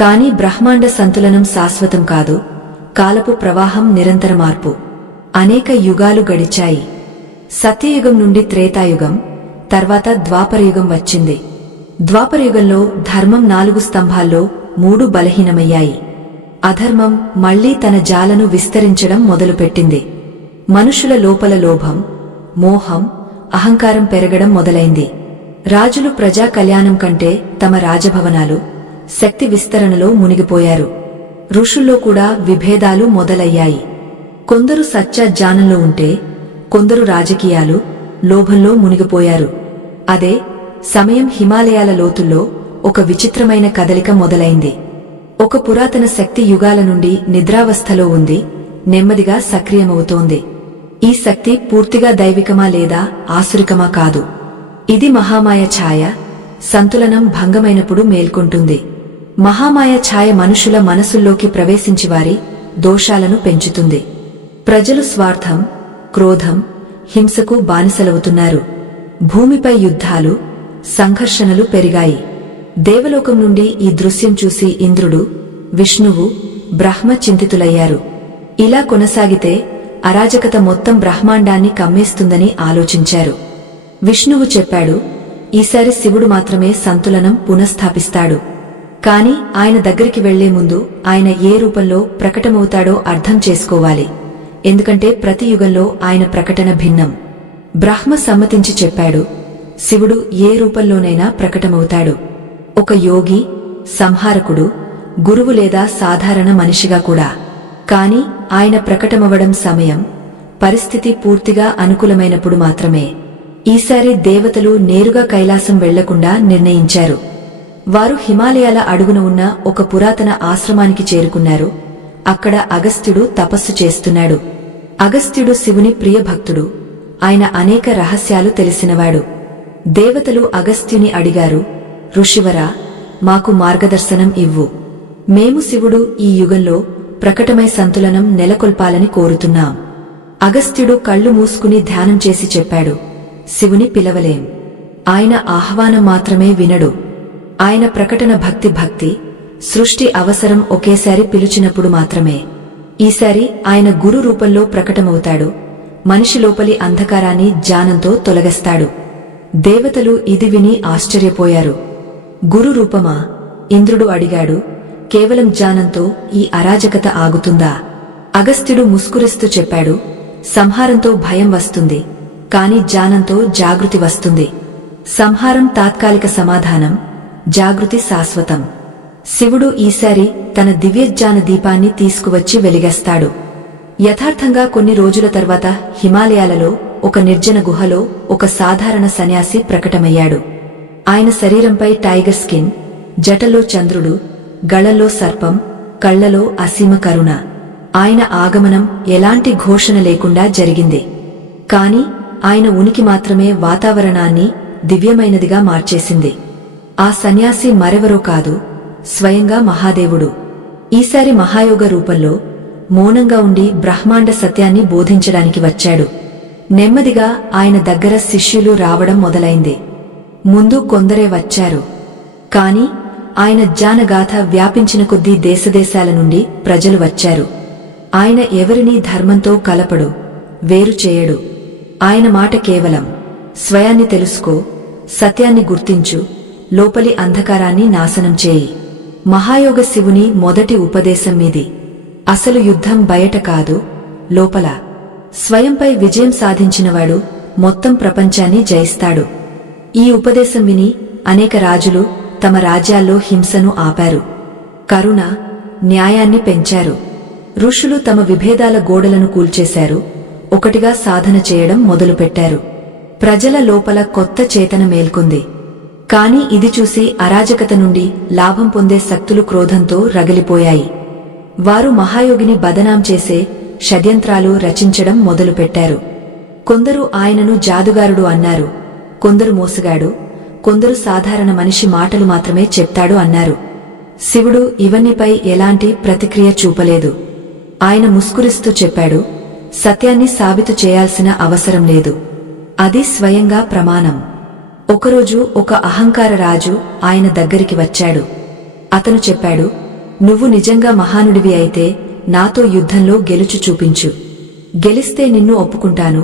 కాని బ్రహ్మాండ సంతులనం శాశ్వతం కాదు, కాలపు ప్రవాహం నిరంతర మార్పు. అనేక యుగాలు గడిచాయి. సత్యయుగం నుండి త్రేతాయుగం, తర్వాత ద్వాపరయుగం వచ్చింది. ద్వాపరయుగంలో ధర్మం 4 స్తంభాల్లో 3 బలహీనమయ్యాయి. అధర్మం మళ్లీ తన జాలను విస్తరించడం మొదలుపెట్టింది. మనుషుల లోపల లోభం, మోహం, అహంకారం పెరగడం మొదలైంది. రాజులు ప్రజా కళ్యాణం కంటే తమ రాజభవనాలు, శక్తి విస్తరణలో మునిగిపోయారు. ఋషుల్లో కూడా విభేదాలు మొదలయ్యాయి. కొందరు సత్య జ్ఞానంలో ఉంటే, కొందరు రాజకీయాలు, లోభంలో మునిగిపోయారు. అదే సమయం హిమాలయాల లోతుల్లో ఒక విచిత్రమైన కదలిక మొదలైంది. ఒక పురాతన శక్తి యుగాల నుండి నిద్రావస్థలో ఉంది, నెమ్మదిగా సక్రియమవుతోంది. ఈ శక్తి పూర్తిగా దైవికమా లేదా ఆసురికమా కాదు. ఇది మహామాయ ఛాయ, సంతులనం భంగమైనప్పుడు మేల్కొంటుంది. మహామాయ ఛాయ మనుషుల మనసుల్లోకి ప్రవేశించి వారి దోషాలను పెంచుతుంది. ప్రజలు స్వార్థం, క్రోధం, హింసకు బానిసలవుతున్నారు. భూమిపై యుద్ధాలు, సంఘర్షణలు పెరిగాయి. దేవలోకం నుండి ఈ దృశ్యం చూసి ఇంద్రుడు, విష్ణువు, బ్రహ్మ చింతితులయ్యారు. ఇలా కొనసాగితే అరాజకత మొత్తం బ్రహ్మాండాన్ని కమ్మేస్తుందని ఆలోచించారు. విష్ణువు చెప్పాడు, ఈసారి శివుడు మాత్రమే సంతులనం పునఃస్థాపిస్తాడు. కాని ఆయన దగ్గరికి వెళ్లే ముందు ఆయన ఏ రూపంలో ప్రకటమవుతాడో అర్థం చేసుకోవాలి. ఎందుకంటే ప్రతి యుగంలో ఆయన ప్రకటన భిన్నం. బ్రహ్మ సమ్మతించి చెప్పాడు, శివుడు ఏ రూపంలోనైనా ప్రకటమవుతాడు. ఒక యోగి, సంహారకుడు, గురువు లేదా సాధారణ మనిషిగా కూడా. కాని ఆయన ప్రకటమవడం సమయం, పరిస్థితి పూర్తిగా అనుకూలమైనప్పుడు మాత్రమే. ఈసారి దేవతలు నేరుగా కైలాసం వెళ్లకుండా నిర్ణయించారు. వారు హిమాలయాల అడుగున ఉన్న ఒక పురాతన ఆశ్రమానికి చేరుకున్నారు. అక్కడ అగస్త్యుడు తపస్సు చేస్తున్నాడు. అగస్త్యుడు శివుని ప్రియభక్తుడు. ఆయన అనేక రహస్యాలు తెలిసినవాడు. దేవతలు అగస్త్యుని అడిగారు, ఋషివరా, మాకు మార్గదర్శనం ఇవ్వు. మేము శివుడు ఈ యుగంలో ప్రకటమై సంతులనం నెలకొల్పాలని కోరుతున్నాం. అగస్త్యుడు కళ్ళు మూసుకుని ధ్యానం చేసి చెప్పాడు, శివుని పిలవలేం. ఆయన ఆహ్వానం మాత్రమే వినడు. ఆయన ప్రకటన భక్తి, సృష్టి అవసరం ఒకేసారి పిలిచినప్పుడు మాత్రమే. ఈసారి ఆయన గురు రూపంలో ప్రకటమవుతాడు. మనిషి లోపలి అంధకారాన్ని జ్ఞానంతో తొలగస్తాడు. దేవతలు ఇది విని ఆశ్చర్యపోయారు. గురు రూపమా? ఇంద్రుడు అడిగాడు. కేవలం జ్ఞానంతో ఈ అరాజకత ఆగుతుందా? అగస్త్యుడు ముస్కురిస్తూ చెప్పాడు, సంహారంతో భయం వస్తుంది, కాని జ్ఞానంతో జాగృతి వస్తుంది. సంహారం తాత్కాలిక సమాధానం, జాగృతి శాశ్వతం. శివుడు ఈసారి తన దివ్యజ్ఞాన దీపాన్ని తీసుకువచ్చి వెలిగేస్తాడు. యథార్థంగా కొన్ని రోజుల తర్వాత హిమాలయాలలో ఒక నిర్జన గుహలో ఒక సాధారణ సన్యాసి ప్రకటమయ్యాడు. ఆయన శరీరంపై టైగర్ స్కిన్, జటలో చంద్రుడు, గళల్లో సర్పం, కళ్లలో అసీమ కరుణ. ఆయన ఆగమనం ఎలాంటి ఘోషణ లేకుండా జరిగింది. కాని ఆయన ఉనికి మాత్రమే వాతావరణాన్ని దివ్యమైనదిగా మార్చేసింది. ఆ సన్యాసి మరెవరో కాదు, స్వయంగా మహాదేవుడు. ఈసారి మహాయోగ రూపంలో మౌనంగా ఉండి బ్రహ్మాండ సత్యాన్ని బోధించడానికి వచ్చాడు. నెమ్మదిగా ఆయన దగ్గర శిష్యులు రావడం మొదలైంది. ముందు కొందరే వచ్చారు. కాని ఆయన జ్ఞానగాథ వ్యాపించిన కొద్దీ దేశదేశాల నుండి ప్రజలు వచ్చారు. ఆయన ఎవరినీ ధర్మంతో కలపడు, వేరు చేయడు. ఆయన మాట కేవలం, స్వయాన్ని తెలుసుకో, సత్యాన్ని గుర్తించు, లోపలి అంధకారాన్ని నాశనం చేయి. మహాయోగ శివుని మొదటి ఉపదేశం మీది. అసలు యుద్ధం బయట కాదు, లోపల. స్వయంపై విజయం సాధించినవాడు మొత్తం ప్రపంచాన్ని జయిస్తాడు. ఈ ఉపదేశం విని అనేక రాజులు తమ రాజ్యాల్లో హింసను ఆపారు. కరుణ, న్యాయాన్ని పెంచారు. ఋషులు తమ విభేదాల గోడలను కూల్చేశారు. ఒకటిగా సాధన చేయడం మొదలుపెట్టారు. ప్రజల లోపల కొత్త చేతన మేల్కొంది. కాని ఇది చూసి అరాజకత నుండి లాభం పొందే శక్తులు క్రోధంతో రగిలిపోయాయి. వారు మహాయోగిని బదనాం చేసే షడ్యంత్రాలు రచించడం మొదలుపెట్టారు. కొందరు ఆయనను జాదుగారుడు అన్నారు, కొందరు మోసగాడు, కొందరు సాధారణ మనిషి మాటలు మాత్రమే చెప్తాడు అన్నారు. శివుడు ఇవన్నీపై ఎలాంటి ప్రతిక్రియ చూపలేదు. ఆయన ముస్కురిస్తూ చెప్పాడు, సత్యాన్ని సాబితు చేయాల్సిన అవసరం లేదు. అది స్వయంగా ప్రమాణం. ఒకరోజు ఒక అహంకార రాజు ఆయన దగ్గరికి వచ్చాడు. అతను చెప్పాడు, నువ్వు నిజంగా మహానుడివి అయితే నాతో యుద్ధంలో గెలుచు చూపించు. గెలిస్తే నిన్ను ఒప్పుకుంటాను,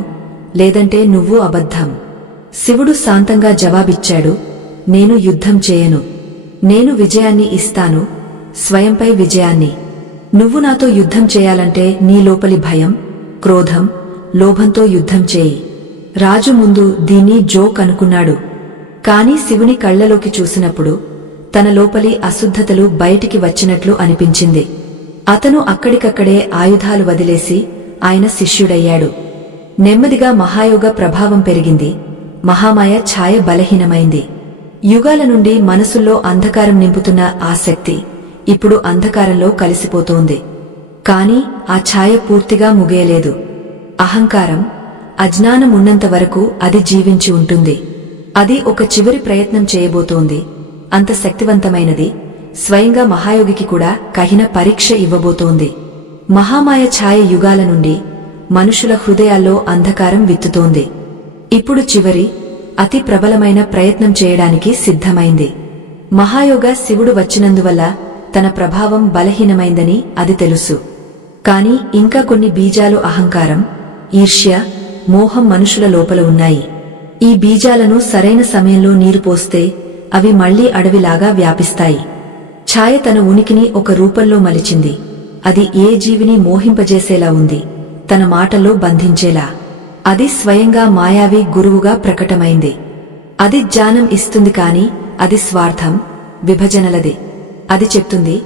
లేదంటే నువ్వు అబద్ధం. శివుడు శాంతంగా జవాబిచ్చాడు, నేను యుద్ధం చేయను. నేను విజయాన్ని ఇస్తాను, స్వయంపై విజయాన్ని. నువ్వు నాతో యుద్ధం చేయాలంటే నీ లోపలి భయం, క్రోధం, లోభంతో యుద్ధం చేయి. రాజు ముందు దీన్ని జోక్ అనుకున్నాడు. కాని శివుని కళ్లలోకి చూసినప్పుడు తన లోపలి అశుద్ధతలు బయటికి వచ్చినట్లు అనిపించింది. అతను అక్కడికక్కడే ఆయుధాలు వదిలేసి ఆయన శిష్యుడయ్యాడు. నెమ్మదిగా మహాయోగ ప్రభావం పెరిగింది. మహామాయ ఛాయ బలహీనమైంది. యుగాల నుండి మనసుల్లో అంధకారం నింపుతున్న ఆ శక్తి ఇప్పుడు అంధకారంలో కలిసిపోతోంది. కాని ఆ ఛాయ పూర్తిగా ముగియలేదు. అహంకారం, అజ్ఞానం ఉన్నంత వరకు అది జీవించి ఉంటుంది. అది ఒక చివరి ప్రయత్నం చేయబోతోంది. అంత శక్తివంతమైనది. స్వయంగా మహాయోగికి కూడా కఠిన పరీక్ష ఇవ్వబోతోంది. మహామాయ ఛాయ యుగాల నుండి మనుషుల హృదయాల్లో అంధకారం విత్తుతోంది. ఇప్పుడు చివరి అతి ప్రబలమైన ప్రయత్నం చేయడానికి సిద్ధమైంది. మహాయోగ శివుడు వచ్చినందువల్ల తన ప్రభావం బలహీనమైందని అది తెలుసు. కాని ఇంకా కొన్ని బీజాలు అహంకారం, ఈర్ష్య, మోహం మనుషుల లోపల ఉన్నాయి. ఈ బీజాలను సరైన సమయంలో నీరు పోస్తే అవి మళ్లీ అడవిలాగా వ్యాపిస్తాయి. ఛాయ తన ఉనికిని ఒక రూపంలో మలిచింది. అది ఏ జీవిని మోహింపజేసేలా ఉంది, తన మాటల్లో బంధించేలా. అది స్వయంగా మాయావి గురువుగా ప్రకటమైంది. అది జ్ఞానం ఇస్తుంది కాని అది స్వార్థం, విభజనలది. అది చెప్తుంది,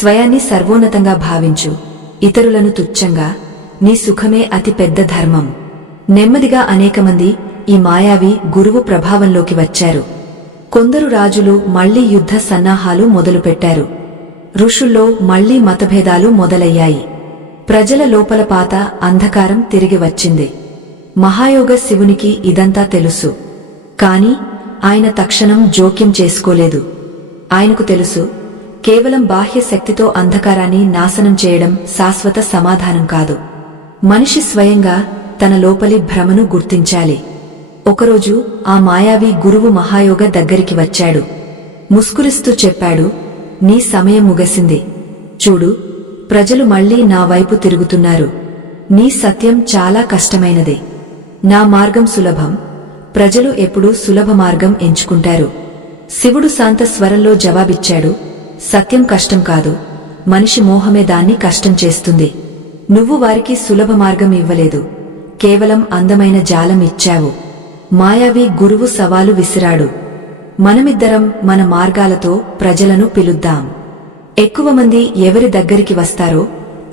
స్వయాన్ని సర్వోన్నతంగా భావించు, ఇతరులను తుచ్చంగా, నీ సుఖమే అతి పెద్ద ధర్మం. నెమ్మదిగా అనేకమంది ఈ మాయావి గురువు ప్రభావంలోకి వచ్చారు. కొందరు రాజులు మళ్లీ యుద్ధ సన్నాహాలు మొదలుపెట్టారు. ఋషుల్లో మళ్లీ మతభేదాలు మొదలయ్యాయి. ప్రజల లోపల పాత అంధకారం తిరిగి వచ్చింది. మహాయోగ శివునికి ఇదంతా తెలుసు. కాని ఆయన తక్షణం జోక్యం చేసుకోలేదు. ఆయనకు తెలుసు, కేవలం బాహ్య శక్తితో అంధకారాన్ని నాశనం చేయడం శాశ్వత సమాధానం కాదు. మనిషి స్వయంగా తన లోపలి భ్రమను గుర్తించాలి. ఒకరోజు ఆ మాయావి గురువు మహాయోగ దగ్గరికి వచ్చాడు. ముస్కురిస్తూ చెప్పాడు, నీ సమయం ముగిసింది. చూడు, ప్రజలు మళ్లీ నా వైపు తిరుగుతున్నారు. నీ సత్యం చాలా కష్టమైనది. నా మార్గం సులభం. ప్రజలు ఎప్పుడూ సులభ మార్గం ఎంచుకుంటారు. శివుడు శాంత స్వరంలో జవాబిచ్చాడు, సత్యం కష్టం కాదు, మనిషి మోహమే దాన్ని కష్టం చేస్తుంది. నువ్వు వారికి సులభ మార్గం ఇవ్వలేదు, కేవలం అందమైన జాలం ఇచ్చావు. మాయావి గురువు సవాలు విసిరాడు. మనమిద్దరం మన మార్గాలతో ప్రజలను పిలుద్దాం. ఎక్కువ మంది ఎవరి దగ్గరికి వస్తారో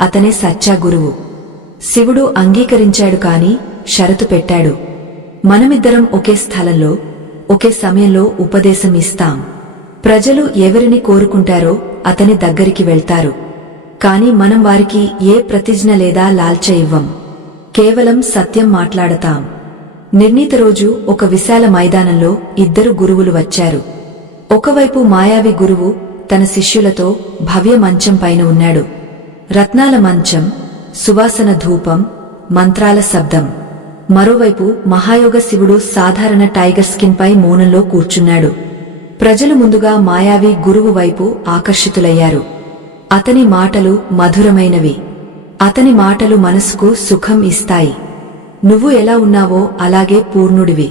అతనే సచ్చా గురువు. శివుడు అంగీకరించాడు కాని షరతు పెట్టాడు. మనమిద్దరం ఒకే స్థలంలో ఒకే సమయంలో ఉపదేశం ఇస్తాం. ప్రజలు ఎవరిని కోరుకుంటారో అతని దగ్గరికి వెళ్తారు. కాని మనం వారికి ఏ ప్రతిజ్ఞ లేదా లాల్చ ఇవ్వం. కేవలం సత్యం మాట్లాడతాం. నిర్ణీత రోజు ఒక విశాల మైదానంలో ఇద్దరు గురువులు వచ్చారు. ఒకవైపు మాయావి గురువు తన శిష్యులతో భవ్య మంచం పైన ఉన్నాడు. రత్నాల మంచం, సువాసన ధూపం, మంత్రాల శబ్దం. మరోవైపు మహాయోగ శివుడు సాధారణ టైగర్ స్కిన్ పై మౌనంలో కూర్చున్నాడు. ప్రజలు ముందుగా మాయావి గురువు వైపు ఆకర్షితులయ్యారు. అతని మాటలు మధురమైనవి. అతని మాటలు మనసుకు సుఖం ఇస్తాయి. నువ్వు ఎలా ఉన్నావో అలాగే పూర్ణుడివి.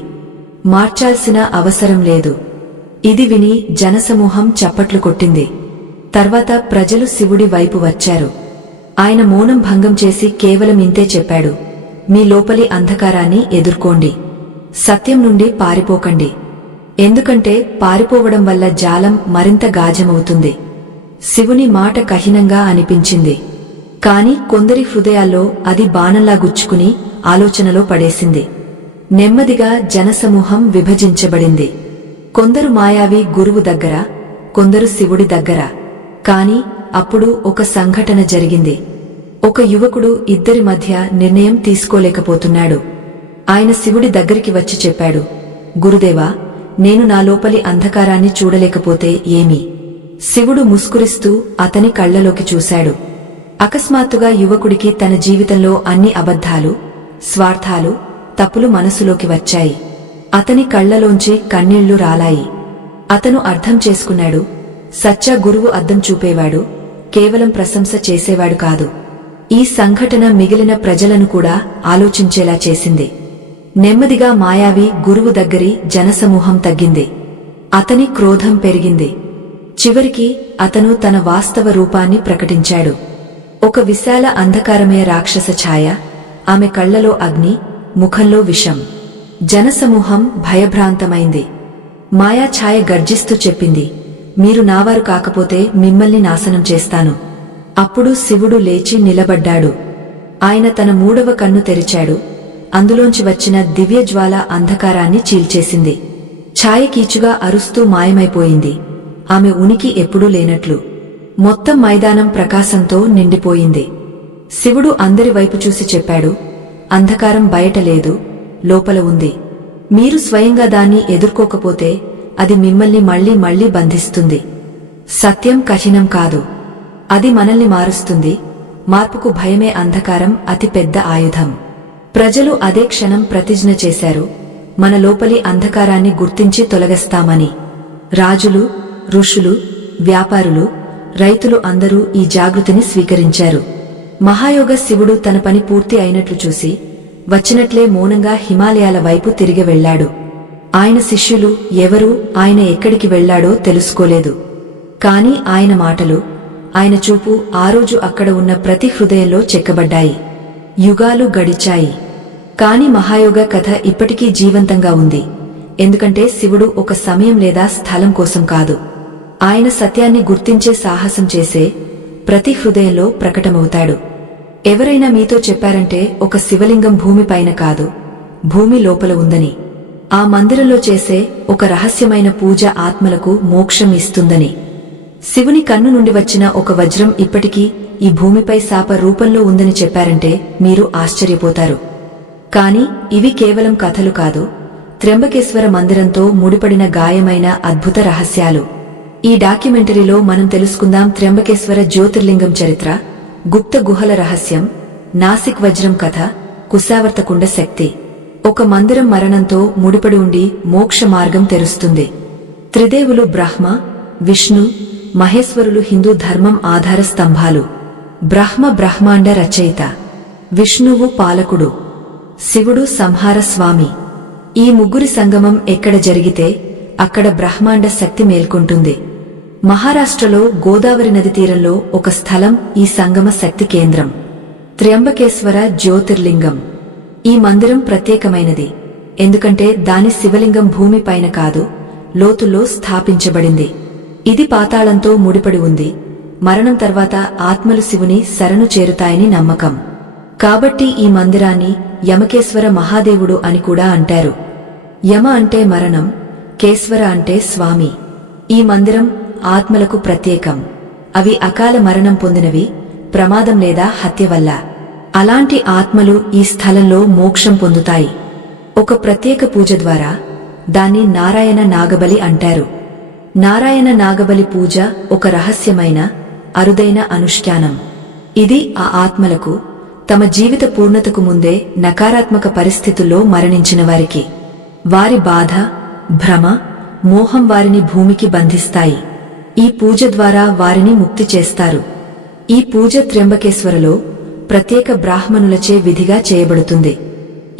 మార్చాల్సిన అవసరం లేదు. ఇది విని జనసమూహం చప్పట్లు కొట్టింది. తర్వాత ప్రజలు శివుడి వైపు వచ్చారు. ఆయన మౌనం భంగం చేసి కేవలం ఇంతే చెప్పాడు, మీ లోపలి అంధకారాన్ని ఎదుర్కోండి. సత్యం నుండి పారిపోకండి. ఎందుకంటే పారిపోవడం వల్ల జాలం మరింత గాజమవుతుంది. శివుని మాట కఠినంగా అనిపించింది. కాని కొందరి హృదయాల్లో అది బాణంలా గుచ్చుకుని ఆలోచనలో పడేసింది. నెమ్మదిగా జనసమూహం విభజించబడింది. కొందరు మాయావి గురువు దగ్గర, కొందరు శివుడి దగ్గర. కాని అప్పుడు ఒక సంఘటన జరిగింది. ఒక యువకుడు ఇద్దరి మధ్య నిర్ణయం తీసుకోలేకపోతున్నాడు. ఆయన శివుడి దగ్గరికి వచ్చి చెప్పాడు, గురుదేవా, నేను నా లోపలి అంధకారాన్ని చూడలేకపోతే ఏమి? శివుడు ముస్కురిస్తూ అతని కళ్లలోకి చూశాడు. అకస్మాత్తుగా యువకుడికి తన జీవితంలో అన్ని అబద్ధాలు, స్వార్థాలు, తప్పులు మనసులోకి వచ్చాయి. అతని కళ్లలోంచి కన్నీళ్లు రాలాయి. అతను అర్థం చేసుకున్నాడు, సచ్చా గురువు అద్దం చూపేవాడు, కేవలం ప్రశంస చేసేవాడు కాదు. ఈ సంఘటన మిగిలిన ప్రజలను కూడా ఆలోచించేలా చేసింది. నెమ్మదిగా మాయావి గురువు దగ్గరి జనసమూహం తగ్గింది. అతని క్రోధం పెరిగింది. చివరికి అతను తన వాస్తవ రూపాన్ని ప్రకటించాడు. ఒక విశాల అంధకారమయ రాక్షస ఛాయ, ఆమె కళ్లలో అగ్ని, ముఖంలో విషం. జనసమూహం భయభ్రాంతమైంది. మాయా ఛాయ గర్జిస్తూ చెప్పింది, మీరు నావారు కాకపోతే మిమ్మల్ని నాశనం చేస్తాను. అప్పుడు శివుడు లేచి నిలబడ్డాడు. ఆయన తన మూడవ కన్ను తెరిచాడు. అందులోంచి వచ్చిన దివ్యజ్వాల అంధకారాన్ని చీల్చేసింది. ఛాయ కీచుగా అరుస్తూ మాయమైపోయింది. ఆమె ఉనికి ఎప్పుడూ లేనట్లు. మొత్తం మైదానం ప్రకాశంతో నిండిపోయింది. శివుడు అందరి వైపు చూసి చెప్పాడు, అంధకారం బయట లేదు, లోపల ఉంది. మీరు స్వయంగా దాన్ని ఎదుర్కోకపోతే అది మిమ్మల్ని మళ్లీ మళ్లీ బంధిస్తుంది. సత్యం కఠినం కాదు, అది మనల్ని మారుస్తుంది, మార్పుకు భయమే అంధకారం అతి పెద్ద ఆయుధం. ప్రజలు అదే క్షణం ప్రతిజ్ఞ చేశారు, మన లోపలి అంధకారాన్ని గుర్తించి తొలగిస్తామని. రాజులు, ఋషులు, వ్యాపారులు, రైతులు అందరూ ఈ జాగృతిని స్వీకరించారు. మహాయోగ శివుడు తన పని పూర్తి అయినట్లు చూసి వచ్చినట్లే మౌనంగా హిమాలయాల వైపు తిరిగి వెళ్లాడు. ఆయన శిష్యులు ఎవరూ ఆయన ఎక్కడికి వెళ్లాడో తెలుసుకోలేదు. కాని ఆయన మాటలు, ఆయన చూపు ఆ రోజు అక్కడ ఉన్న ప్రతి హృదయంలో చెక్కబడ్డాయి. యుగాలు గడిచాయి. కాని మహాయోగ కథ ఇప్పటికీ జీవంతంగా ఉంది. ఎందుకంటే శివుడు ఒక సమయం లేదా స్థలం కోసం కాదు, ఆయన సత్యాన్ని గుర్తించే సాహసం చేసే ప్రతి హృదయంలో ప్రకటమవుతాడు. ఎవరైనా మీతో చెప్పారంటే ఒక శివలింగం భూమిపైన కాదు, భూమి లోపల ఉందని, ఆ మందిరంలో చేసే ఒక రహస్యమైన పూజ ఆత్మలకు మోక్షం ఇస్తుందని, శివుని కన్ను నుండి వచ్చిన ఒక వజ్రం ఇప్పటికీ ఈ భూమిపై శాప రూపంలో ఉందని చెప్పారంటే మీరు ఆశ్చర్యపోతారు. కాని ఇవి కేవలం కథలు కాదు, త్ర్యంబకేశ్వర మందిరంతో ముడిపడిన గాయమైన అద్భుత రహస్యాలు. ఈ డాక్యుమెంటరీలో మనం తెలుసుకుందాం త్ర్యంబకేశ్వర జ్యోతిర్లింగం చరిత్ర, గుప్త గుహల రహస్యం, నాసిక్ వజ్రం కథ, కుశావర్తకుండ శక్తి. ఒక మందిరం మరణంతో ముడిపడి ఉండి మోక్ష మార్గం తెరుస్తుంది. త్రిదేవులు బ్రహ్మ, విష్ణు, మహేశ్వరులు హిందూ ధర్మం ఆధార స్తంభాలు. బ్రహ్మ బ్రహ్మాండ రచయిత, విష్ణువు పాలకుడు, శివుడు సంహార స్వామి. ఈ ముగ్గురి సంగమం ఎక్కడ జరిగితే అక్కడ బ్రహ్మాండ శక్తి మేల్కొంటుంది. మహారాష్ట్రలో గోదావరి నది తీరంలో ఒక స్థలం ఈ సంగమ శక్తి కేంద్రం, త్ర్యంబకేశ్వర జ్యోతిర్లింగం. ఈ మందిరం ప్రత్యేకమైనది ఎందుకంటే దాని శివలింగం భూమిపైన కాదు, లోతుల్లో స్థాపించబడింది. ఇది పాతాళంతో ముడిపడి ఉంది. మరణం తర్వాత ఆత్మలు శివుని శరణు చేరుతాయని నమ్మకం. కాబట్టి ఈ మందిరాన్ని యమకేశ్వర మహాదేవుడు అని కూడా అంటారు. యమ అంటే మరణం, కేశ్వర అంటే స్వామి. ఈ మందిరం ఆత్మలకు ప్రత్యేకం. అవి అకాల మరణం పొందినవి, ప్రమాదం లేదా హత్య వల్ల. అలాంటి ఆత్మలు ఈ స్థలంలో మోక్షం పొందుతాయి ఒక ప్రత్యేక పూజ ద్వారా. దాన్ని నారాయణ నాగబలి అంటారు. నారాయణ నాగబలి పూజ ఒక రహస్యమైన, అరుదైన అనుష్ఠానం. ఇది ఆ ఆత్మలకు తమ జీవిత పూర్ణతకు ముందే నకారాత్మక పరిస్థితుల్లో మరణించిన వారికి, వారి బాధ, భ్రమ, మోహం వారిని భూమికి బంధిస్తాయి. ఈ పూజ ద్వారా వారిని ముక్తి చేస్తారు. ఈ పూజ త్ర్యంబకేశ్వరలో ప్రత్యేక బ్రాహ్మణులచే విధిగా చేయబడుతుంది.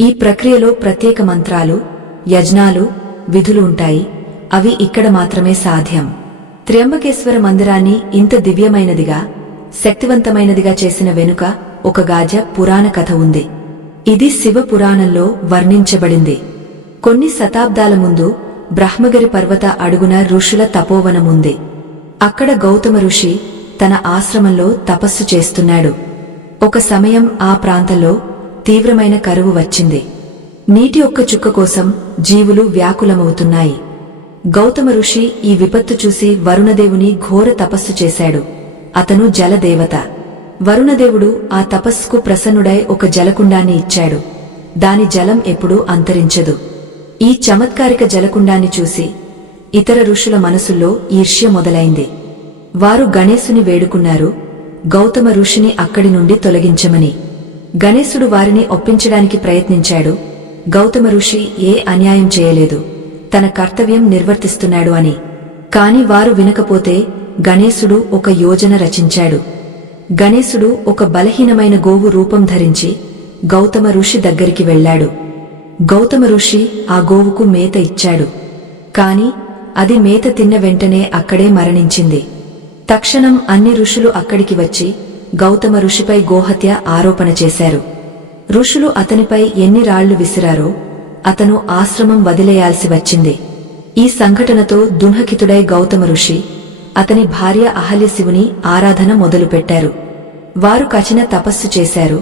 ఈ ప్రక్రియలో ప్రత్యేక మంత్రాలు, యజ్ఞాలు, విధులు ఉంటాయి. అవి ఇక్కడ మాత్రమే సాధ్యం. త్ర్యంబకేశ్వర మందిరాన్ని ఇంత దివ్యమైనదిగా, శక్తివంతమైనదిగా చేసిన వెనుక ఒక గాజ పురాణ కథ ఉంది. ఇది శివ పురాణంలో వర్ణించబడింది. కొన్ని శతాబ్దాల ముందు బ్రహ్మగిరి పర్వత అడుగున ఋషుల తపోవనముంది. అక్కడ గౌతమ ఋషి తన ఆశ్రమంలో తపస్సు చేస్తున్నాడు. ఒక సమయం ఆ ప్రాంతంలో తీవ్రమైన కరువు వచ్చింది. నీటి ఒక్క చుక్క కోసం జీవులు వ్యాకులమవుతున్నాయి. గౌతమ ఋషి ఈ విపత్తు చూసి వరుణదేవుని ఘోర తపస్సు చేశాడు. అతను జలదేవత. వరుణదేవుడు ఆ తపస్సుకు ప్రసన్నుడై ఒక జలకుండాన్ని ఇచ్చాడు. దాని జలం ఎప్పుడూ అంతరించదు. ఈ చమత్కారిక జలకుండాన్ని చూసి ఇతర ఋషుల మనసుల్లో ఈర్ష్య మొదలైంది. వారు గణేశుని వేడుకున్నారు, గౌతమ ఋషిని అక్కడి నుండి తొలగించమని. గణేశుడు వారిని ఒప్పించడానికి ప్రయత్నించాడు. గౌతమ ఋషి ఏ అన్యాయం చేయలేదు, తన కర్తవ్యం నిర్వర్తిస్తున్నాడు అని. కాని వారు వినకపోతే గణేశుడు ఒక యోజన రచించాడు. గణేశుడు ఒక బలహీనమైన గోవు రూపం ధరించి గౌతమ ఋషి దగ్గరికి వెళ్లాడు. గౌతమ ఋషి ఆ గోవుకు మేత ఇచ్చాడు. కాని అది మేత తిన్న వెంటనే అక్కడే మరణించింది. తక్షణం అన్ని ఋషులు అక్కడికి వచ్చి గౌతమ ఋషిపై గోహత్య ఆరోపణ చేశారు. ఋషులు అతనిపై ఎన్ని రాళ్లు విసిరారో అతను ఆశ్రమం వదిలేయాల్సి వచ్చింది. ఈ సంఘటనతో దుఃఖితుడై గౌతమ ఋషి, అతని భార్య అహల్య శివుని ఆరాధన మొదలుపెట్టారు. వారు కఠిన తపస్సు చేశారు.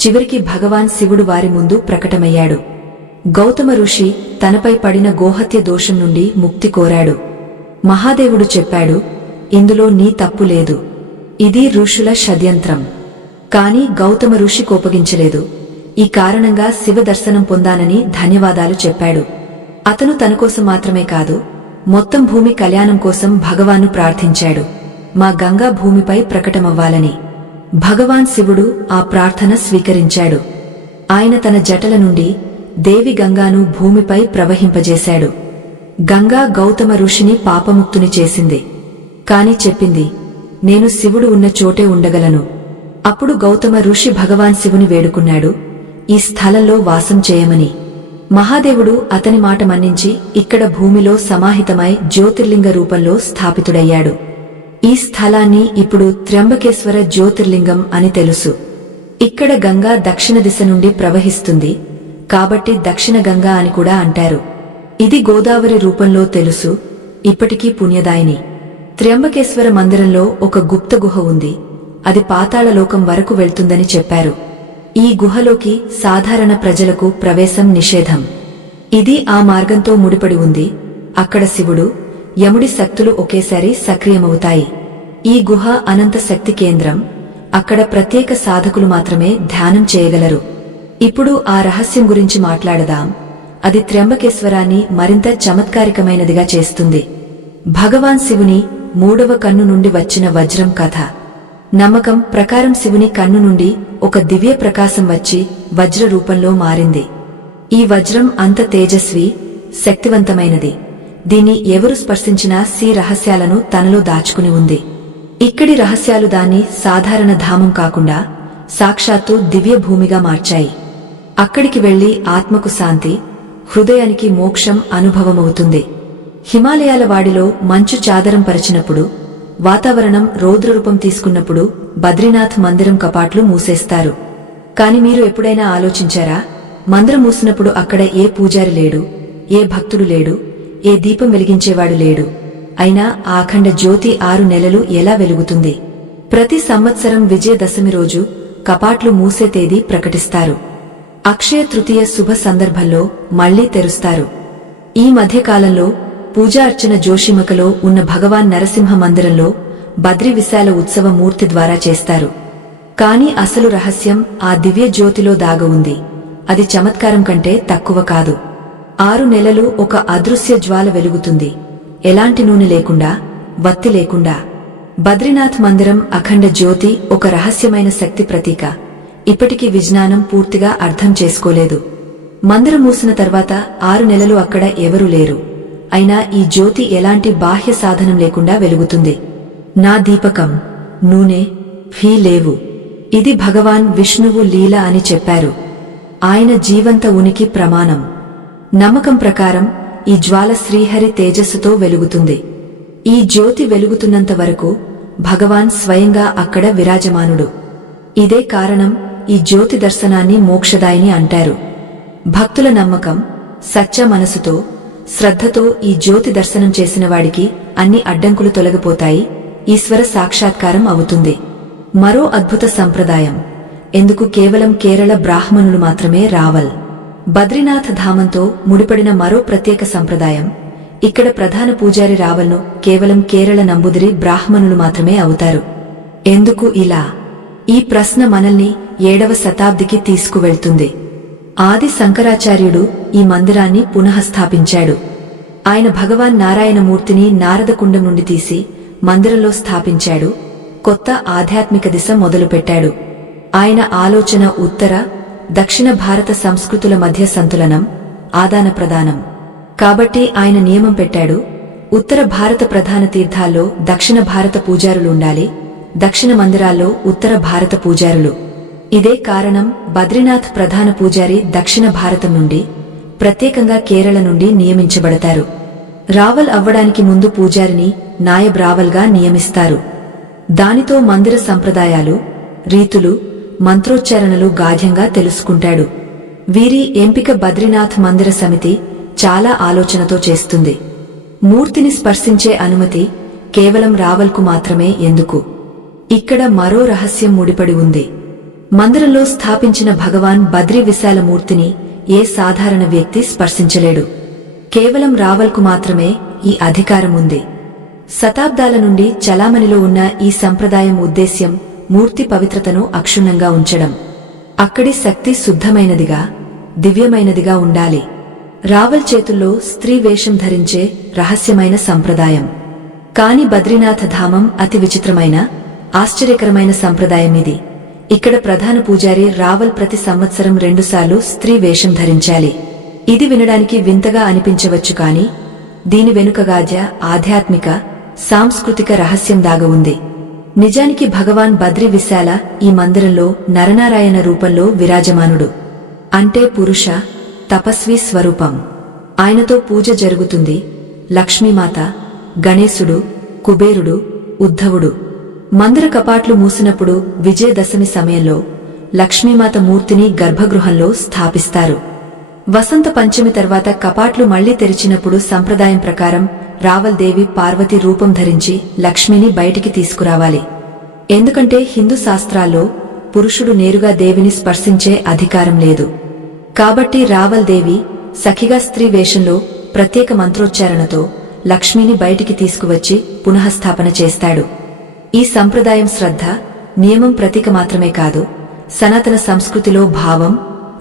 చివరికి భగవాన్ శివుడు వారి ముందు ప్రకటమయ్యాడు. గౌతమ ఋషి తనపై పడిన గోహత్య దోషం నుండి ముక్తి కోరాడు. మహాదేవుడు చెప్పాడు, ఇందులో నీ తప్పు లేదు, ఇది ఋషుల షడ్యంత్రం. కాని గౌతమ ఋషి కోపగించలేదు. ఈ కారణంగా శివ దర్శనం పొందానని ధన్యవాదాలు చెప్పాడు. అతను తనకోసం మాత్రమే కాదు, మొత్తం భూమి కళ్యాణం కోసం భగవాన్ను ప్రార్థించాడు. మా గంగా భూమిపై ప్రకటమవ్వాలని. భగవాన్ శివుడు ఆ ప్రార్థన స్వీకరించాడు. ఆయన తన జటల నుండి దేవి గంగాను భూమిపై ప్రవహింపజేశాడు. గంగా గౌతమ ఋషిని పాపముక్తుని చేసింది. కాని చెప్పింది, నేను శివుడు ఉన్న చోటే ఉండగలను. అప్పుడు గౌతమ ఋషి భగవాన్ శివుని వేడుకున్నాడు, ఈ స్థలంలో వాసం చేయమని. మహాదేవుడు అతని మాట మన్నించి ఇక్కడ భూమిలో సమాహితమై జ్యోతిర్లింగ రూపంలో స్థాపితుడయ్యాడు. ఈ స్థలాన్ని ఇప్పుడు త్ర్యంబకేశ్వర జ్యోతిర్లింగం అని తెలుసు. ఇక్కడ గంగా దక్షిణ దిశ నుండి ప్రవహిస్తుంది కాబట్టి దక్షిణ గంగా అని కూడా అంటారు. ఇది గోదావరి రూపంలో తెలుసు, ఇప్పటికీ పుణ్యదాయిని. త్ర్యంబకేశ్వర మందిరంలో ఒక గుప్త గుహ ఉంది. అది పాతాళలోకం వరకు వెళ్తుందని చెప్పారు. ఈ గుహలోకి సాధారణ ప్రజలకు ప్రవేశం నిషేధం. ఇది ఆ మార్గంతో ముడిపడి ఉంది. అక్కడ శివుడు, యముడి శక్తులు ఒకేసారి సక్రియమవుతాయి. ఈ గుహ అనంత శక్తి కేంద్రం. అక్కడ ప్రత్యేక సాధకులు మాత్రమే ధ్యానం చేయగలరు. ఇప్పుడు ఆ రహస్యం గురించి మాట్లాడదాం. అది త్ర్యంబకేశ్వరాన్ని మరింత చమత్కారికమైనదిగా చేస్తుంది. భగవాన్ శివుని 3వ కన్ను నుండి వచ్చిన వజ్రం కథ. నమ్మకం ప్రకారం శివుని కన్ను నుండి ఒక దివ్య ప్రకాశం వచ్చి వజ్ర రూపంలో మారింది. ఈ వజ్రం అంత తేజస్వి, శక్తివంతమైనది. దీన్ని ఎవరు స్పర్శించినా రహస్యాలను తనలో దాచుకుని ఉంది. ఇక్కడి రహస్యాలు దాన్ని సాధారణ ధామం కాకుండా సాక్షాత్తు దివ్య భూమిగా మార్చాయి. అక్కడికి వెళ్లి ఆత్మకు శాంతి, హృదయానికి మోక్షం అనుభవమవుతుంది. హిమాలయాల వాడిలో మంచు చాదరం పరిచినప్పుడు, వాతావరణం రౌద్రరూపం తీసుకున్నప్పుడు బద్రీనాథ్ మందిరం కపాట్లు మూసేస్తారు. కాని మీరు ఎప్పుడైనా ఆలోచించారా, మందిరం మూసినప్పుడు అక్కడ ఏ పూజారి లేడు, ఏ భక్తుడు లేడు, ఏ దీపం వెలిగించేవాడు లేడు. అయినా ఆ అఖండ జ్యోతి 6 నెలలు ఎలా వెలుగుతుంది? ప్రతి సంవత్సరం విజయదశమి రోజు కపాట్లు మూసే తేదీ ప్రకటిస్తారు. అక్షయ తృతీయ శుభ సందర్భంలో మళ్లీ తెరుస్తారు. ఈ మధ్యకాలంలో పూజా అర్చన జోషిమకలో ఉన్న భగవాన్ నరసింహ మందిరంలో బద్రి విశాల ఉత్సవ మూర్తి ద్వారా చేస్తారు. కాని అసలు రహస్యం ఆ దివ్య జ్యోతిలో దాగ ఉంది. అది చమత్కారం కంటే తక్కువ కాదు. 6 నెలలు ఒక అదృశ్య జ్వాల వెలుగుతుంది. ఎలాంటి నూనె లేకుండా, వత్తి లేకుండా. బద్రీనాథ్ మందిరం అఖండ జ్యోతి ఒక రహస్యమైన శక్తి ప్రతీక. ఇప్పటికీ విజ్ఞానం పూర్తిగా అర్థం చేసుకోలేదు. మందిరం మూసిన తర్వాత 6 నెలలు అక్కడ ఎవరూ లేరు. అయినా ఈ జ్యోతి ఎలాంటి బాహ్య సాధనం లేకుండా వెలుగుతుంది. నా దీపకం, నూనె, ఫీ లేవు. ఇది భగవాన్ విష్ణువు లీల అని చెప్పారు. ఆయన జీవంత ఉనికి ప్రమాణం. నమ్మకం ప్రకారం ఈ జ్వాల శ్రీహరి తేజస్సుతో వెలుగుతుంది. ఈ జ్యోతి వెలుగుతున్నంత వరకు భగవాన్ స్వయంగా అక్కడ విరాజమానుడు. ఇదే కారణం ఈ జ్యోతి దర్శనాన్ని మోక్షదాయిని అంటారు. భక్తుల నమ్మకం, సచ్చ మనసుతో, శ్రద్ధతో ఈ జ్యోతి దర్శనం చేసిన వాడికి అన్ని అడ్డంకులు తొలగిపోతాయి, ఈశ్వర సాక్షాత్కారం అవుతుంది. మరో అద్భుత సంప్రదాయం. ఎందుకు కేవలం కేరళ బ్రాహ్మణులు మాత్రమే రావల్? బద్రీనాథ్ ధామంతో ముడిపడిన మరో ప్రత్యేక సంప్రదాయం. ఇక్కడ ప్రధాన పూజారి రావల్ను కేవలం కేరళ నంబుదిరి బ్రాహ్మణులు మాత్రమే అవుతారు. ఎందుకు ఇలా? ఈ ప్రశ్న మనల్ని 7వ శతాబ్దికి తీసుకువెళ్తుంది. ఆది శంకరాచార్యుడు ఈ మందిరాన్ని పునఃస్థాపించాడు. ఆయన భగవాన్ నారాయణమూర్తిని నారదకుండం నుండి తీసి మందిరంలో స్థాపించాడు. కొత్త ఆధ్యాత్మిక దిశ మొదలుపెట్టాడు. ఆయన ఆలోచన ఉత్తర, దక్షిణ భారత సంస్కృతుల మధ్య సంతులనం, ఆదాన ప్రదానం. కాబట్టి ఆయన నియమం పెట్టాడు, ఉత్తర భారత ప్రధాన తీర్థాల్లో దక్షిణ భారత పూజారులు ఉండాలి, దక్షిణ మందిరాల్లో ఉత్తర భారత పూజారులు. ఇదే కారణం బద్రీనాథ్ ప్రధాన పూజారి దక్షిణ భారతం నుండి, ప్రత్యేకంగా కేరళ నుండి నియమించబడతారు. రావల్ అవ్వడానికి ముందు పూజారిని నాయబ్ రావల్గా నియమిస్తారు. దానితో మందిర సంప్రదాయాలు, రీతులు, మంత్రోచ్చారణలు గాఢ్యంగా తెలుసుకుంటాడు. వీరి ఎంపిక బద్రీనాథ్ మందిర సమితి చాలా ఆలోచనతో చేస్తుంది. మూర్తిని స్పర్శించే అనుమతి కేవలం రావల్కు మాత్రమే ఎందుకు? ఇక్కడ మరో రహస్యం ముడిపడి ఉంది. మందిరంలో స్థాపించిన భగవాన్ బద్రీ విశాల మూర్తిని ఏ సాధారణ వ్యక్తి స్పర్శించలేడు. కేవలం రావల్కు మాత్రమే ఈ అధికారం ఉంది. శతాబ్దాల నుండి చలామణిలో ఉన్న ఈ సంప్రదాయం ఉద్దేశ్యం మూర్తి పవిత్రతను అక్షుణ్ణంగా ఉంచడం. అక్కడి శక్తి శుద్ధమైనదిగా, దివ్యమైనదిగా ఉండాలి. రావల్ చేతుల్లో స్త్రీ వేషం ధరించే రహస్యమైన సంప్రదాయం. కాని బద్రీనాథ ధామం అతి విచిత్రమైన, ఆశ్చర్యకరమైన సంప్రదాయం ఇది. ఇక్కడ ప్రధాన పూజారి రావల్ ప్రతి సంవత్సరం 2 సార్లు స్త్రీ వేషం ధరించాలి. ఇది వినడానికి వింతగా అనిపించవచ్చు, కాని దీని వెనుకగాజ ఆధ్యాత్మిక సాంస్కృతిక రహస్యం దాగ ఉంది. నిజానికి భగవాన్ బద్రి విశాల ఈ మందిరంలో నరనారాయణ రూపంలో విరాజమానుడు. అంటే పురుష తపస్వి స్వరూపం. ఆయనతో పూజ జరుగుతుంది. లక్ష్మీమాత, గణేశుడు, కుబేరుడు, ఉద్ధవుడు. మందిర కపాట్లు మూసినప్పుడు విజయదశమి సమయంలో లక్ష్మీమాత మూర్తిని గర్భగృహంలో స్థాపిస్తారు. వసంత పంచమి తర్వాత కపాట్లు మళ్లీ తెరిచినప్పుడు సంప్రదాయం ప్రకారం రావల్ దేవి పార్వతి రూపం ధరించి లక్ష్మిని బయటికి తీసుకురావాలి. ఎందుకంటే హిందూ శాస్త్రాల్లో పురుషుడు నేరుగా దేవిని స్పర్శించే అధికారం లేదు. కాబట్టి రావల్ దేవి సఖిగా స్త్రీ వేషంలో ప్రత్యేక మంత్రోచ్చారణతో లక్ష్మిని బయటికి తీసుకువచ్చి పునఃస్థాపన చేస్తాడు. ఈ సంప్రదాయం శ్రద్ధ, నియమం ప్రతీక మాత్రమే కాదు, సనాతన సంస్కృతిలో భావం,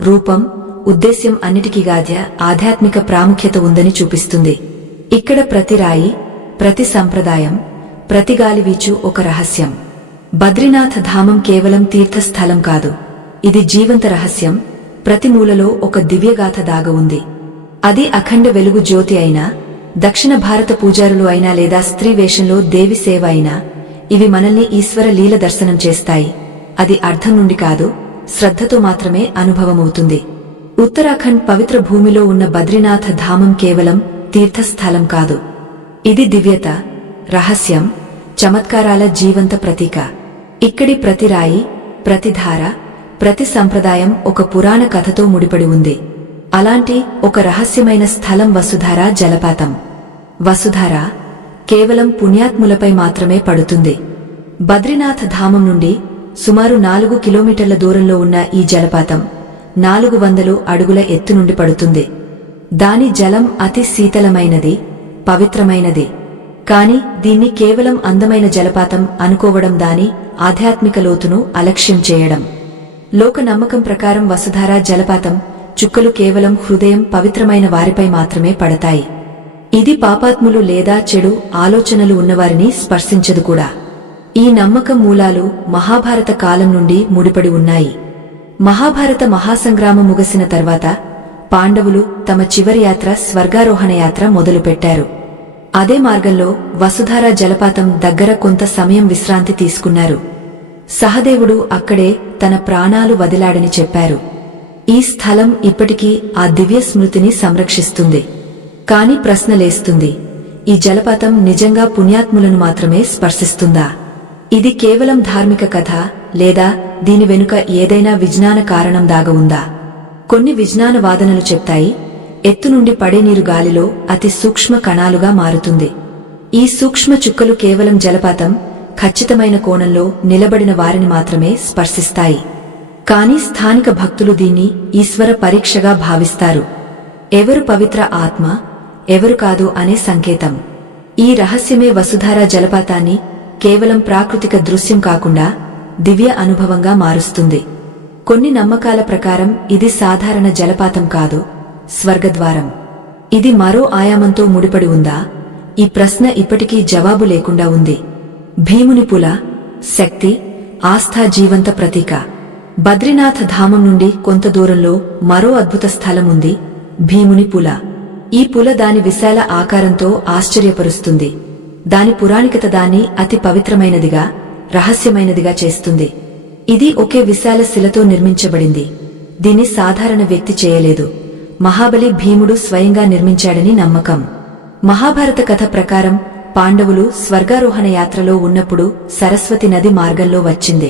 రూపం, ఉద్దేశ్యం అన్నిటికీగాధ్య ఆధ్యాత్మిక ప్రాముఖ్యత ఉందని చూపిస్తుంది. ఇక్కడ ప్రతి రాయి, ప్రతి సంప్రదాయం, ప్రతి గాలివీచు ఒక రహస్యం. బద్రీనాథ్ ధామం కేవలం తీర్థస్థలం కాదు, ఇది జీవంత రహస్యం. ప్రతి మూలలో ఒక దివ్యగాథ దాగ ఉంది. అది అఖండ వెలుగు జ్యోతి అయినా, దక్షిణ భారత పూజారులు అయినా లేదా స్త్రీ వేషంలో దేవి సేవ అయినా, ఇవి మనల్ని ఈశ్వర లీల దర్శనం చేస్తాయి. అది అర్థం నుండి కాదు, శ్రద్ధతో మాత్రమే అనుభవమవుతుంది. ఉత్తరాఖండ్ పవిత్ర భూమిలో ఉన్న బద్రీనాథ్ ధామం కేవలం తీర్థస్థలం కాదు, ఇది దివ్యత, రహస్యం, చమత్కారాల జీవంత ప్రతీక. ఇక్కడి ప్రతి రాయి, ప్రతి ధార, ప్రతి సంప్రదాయం ఒక పురాణ కథతో ముడిపడి ఉంది. అలాంటి ఒక రహస్యమైన స్థలం వసుధార జలపాతం. వసుధార కేవలం పుణ్యాత్ములపై మాత్రమే పడుతుంది. బద్రీనాథ్ ధామం నుండి సుమారు 4 కిలోమీటర్ల దూరంలో ఉన్న ఈ జలపాతం 400 అడుగుల ఎత్తు నుండి పడుతుంది. దాని జలం అతి శీతలమైనది, పవిత్రమైనది. కాని దీన్ని కేవలం అందమైన జలపాతం అనుకోవడం దాని ఆధ్యాత్మిక లోతును అలక్ష్యం చేయడం. లోక నమ్మకం ప్రకారం వసుధార జలపాతం చుక్కలు కేవలం హృదయం పవిత్రమైన వారిపై మాత్రమే పడతాయి. ఇది పాపాత్ములు లేదా చెడు ఆలోచనలు ఉన్నవారిని స్పర్శించదు కూడా. ఈ నమ్మకం మూలాలు మహాభారత కాలం నుండి ముడిపడి ఉన్నాయి. మహాభారత మహాసంగ్రామం ముగిసిన తర్వాత పాండవులు తమ చివరి యాత్ర స్వర్గారోహణ యాత్ర మొదలుపెట్టారు. అదే మార్గంలో వసుధార జలపాతం దగ్గర కొంత సమయం విశ్రాంతి తీసుకున్నారు. సహదేవుడు అక్కడే తన ప్రాణాలు వదిలాడని చెప్పారు. ఈ స్థలం ఇప్పటికీ ఆ దివ్య స్మృతిని సంరక్షిస్తుంది. కాని ప్రశ్నలేస్తుంది, ఈ జలపాతం నిజంగా పుణ్యాత్ములను మాత్రమే స్పర్శిస్తుందా? ఇది కేవలం ధార్మిక కథ, లేదా దీని వెనుక ఏదైనా విజ్ఞాన కారణం దాగ ఉందా? కొన్ని విజ్ఞాన వాదనలు చెప్తాయి, ఎత్తు నుండి పడే నీరు గాలిలో అతి సూక్ష్మ కణాలుగా మారుతుంది. ఈ సూక్ష్మ చుక్కలు కేవలం జలపాతం ఖచ్చితమైన కోణంలో నిలబడిన వారిని మాత్రమే స్పర్శిస్తాయి. కాని స్థానిక భక్తులు దీన్ని ఈశ్వర పరీక్షగా భావిస్తారు. ఎవరు పవిత్ర ఆత్మ, ఎవరు కాదు అనే సంకేతం. ఈ రహస్యమే వసుధార జలపాతాన్ని కేవలం ప్రాకృతిక దృశ్యం కాకుండా దివ్య అనుభవంగా మారుస్తుంది. కొన్ని నమ్మకాల ప్రకారం ఇది సాధారణ జలపాతం కాదు, స్వర్గద్వారం. ఇది మరో ఆయామంతో ముడిపడి ఉందా? ఈ ప్రశ్న ఇప్పటికీ జవాబు లేకుండా ఉంది. భీముని పుల, శక్తి, ఆస్థా జీవంత ప్రతీక. బద్రీనాథ్ ధామం నుండి కొంత దూరంలో మరో అద్భుత స్థలం ఉంది, భీముని పుల. ఈ పుల దాని విశాల ఆకారంతో ఆశ్చర్యపరుస్తుంది. దాని పురాణికత దాన్ని అతి పవిత్రమైనదిగా, రహస్యమైనదిగా చేస్తుంది. ఇది ఒకే విశాల శిలతో నిర్మించబడింది. దీన్ని సాధారణ వ్యక్తి చేయలేదు. మహాబలి భీముడు స్వయంగా నిర్మించాడని నమ్మకం. మహాభారత కథ ప్రకారం పాండవులు స్వర్గారోహణ యాత్రలో ఉన్నప్పుడు సరస్వతి నది మార్గంలో వచ్చింది.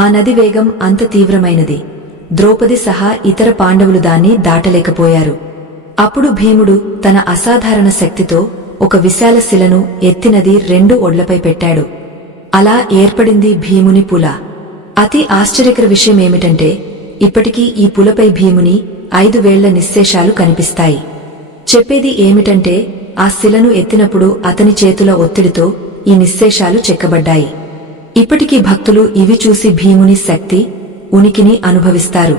ఆ నది వేగం అంత తీవ్రమైనది, ద్రౌపది సహా ఇతర పాండవులు దాన్ని దాటలేకపోయారు. అప్పుడు భీముడు తన అసాధారణ శక్తితో ఒక విశాల శిలను ఎత్తి నది 2 ఒడ్లపై పెట్టాడు. అలా ఏర్పడింది భీముని పుల. అతి ఆశ్చర్యకర విషయమేమిటంటే ఇప్పటికీ ఈ పులపై భీముని 5 వేళ్ల నిశ్శేషాలు కనిపిస్తాయి. చెప్పేది ఏమిటంటే ఆ శిలను ఎత్తినప్పుడు అతని చేతుల ఒత్తిడితో ఈ నిశ్శేషాలు చెక్కబడ్డాయి. ఇప్పటికీ భక్తులు ఇవి చూసి భీముని శక్తి, ఉనికిని అనుభవిస్తారు.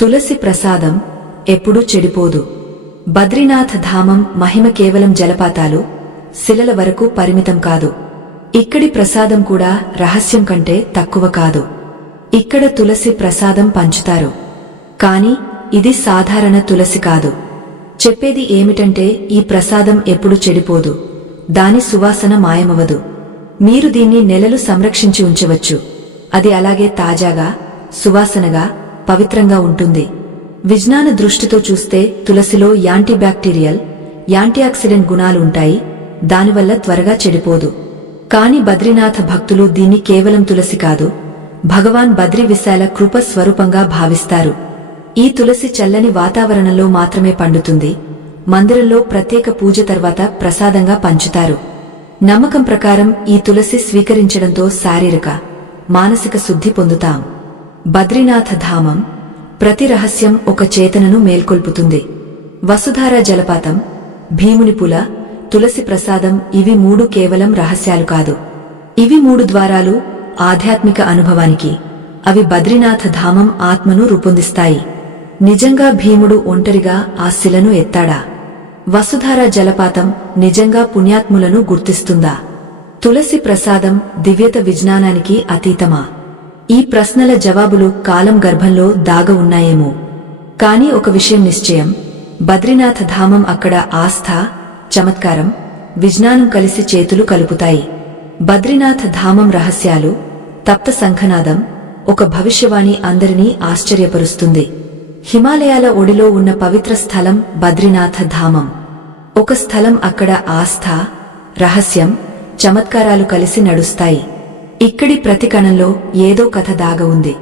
తులసి ప్రసాదం ఎప్పుడూ చెడిపోదు. బద్రీనాథ్ ధామం మహిమ కేవలం జలపాతాలు, శిలల వరకు పరిమితం కాదు. ఇక్కడి ప్రసాదం కూడా రహస్యం కంటే తక్కువ కాదు. ఇక్కడ తులసి ప్రసాదం పంచుతారు. కాని ఇది సాధారణ తులసి కాదు. చెప్పేది ఏమిటంటే ఈ ప్రసాదం ఎప్పుడు చెడిపోదు, దాని సువాసన మాయమవదు. మీరు దీన్ని నెలలు సంరక్షించి ఉంచవచ్చు. అది అలాగే తాజాగా, సువాసనగా, పవిత్రంగా ఉంటుంది. విజ్ఞాన దృష్టితో చూస్తే తులసిలో యాంటీబ్యాక్టీరియల్, యాంటీఆక్సిడెంట్ గుణాలు ఉంటాయి. దానివల్ల త్వరగా చెడిపోదు. కాని బద్రీనాథ భక్తులు దీన్ని కేవలం తులసి కాదు, భగవాన్ బద్రీ విశాల కృప స్వరూపంగా భావిస్తారు. ఈ తులసి చల్లని వాతావరణంలో మాత్రమే పండుతుంది. మందిరంలో ప్రత్యేక పూజ తర్వాత ప్రసాదంగా పంచుతారు. నమ్మకం ప్రకారం ఈ తులసి స్వీకరించడంతో శారీరక, మానసిక శుద్ధి పొందుతాం. బద్రీనాథ ధామం ప్రతి రహస్యం ఒక చేతనను మేల్కొల్పుతుంది. వసుధార జలపాతం, భీముని పుల, తులసి ప్రసాదం ఇవి 3 కేవలం రహస్యాలు కాదు. ఇవి 3 ద్వారాలు ఆధ్యాత్మిక అనుభవానికి. అవి బద్రీనాథ ధామం ఆత్మను రూపొందిస్తాయి. నిజంగా భీముడు ఒంటరిగా ఆ శిలను ఎత్తాడా? వసుధార జలపాతం నిజంగా పుణ్యాత్ములను గుర్తిస్తుందా? తులసి ప్రసాదం దివ్యత విజ్ఞానానికి అతీతమా? ఈ ప్రశ్నల జవాబులు కాలం గర్భంలో దాగ ఉన్నాయేమో. కాని ఒక విషయం నిశ్చయం, బద్రీనాథ ధామం అక్కడ ఆస్థ, చమత్కారం, విజ్ఞానం కలిసి చేతులు కలుపుతాయి. బద్రీనాథ ధామం రహస్యాలు, తప్త శంఖనాదం, ఒక భవిష్యవాణి అందరినీ ఆశ్చర్యపరుస్తుంది. హిమాలయాల ఒడిలో ఉన్న పవిత్ర స్థలం బద్రీనాథ ధామం. ఒక స్థలం అక్కడ ఆస్థ, రహస్యం, చమత్కారాలు కలిసి నడుస్తాయి. ఇక్కడి ప్రతి కణంలో ఏదో కథ దాగ ఉంది.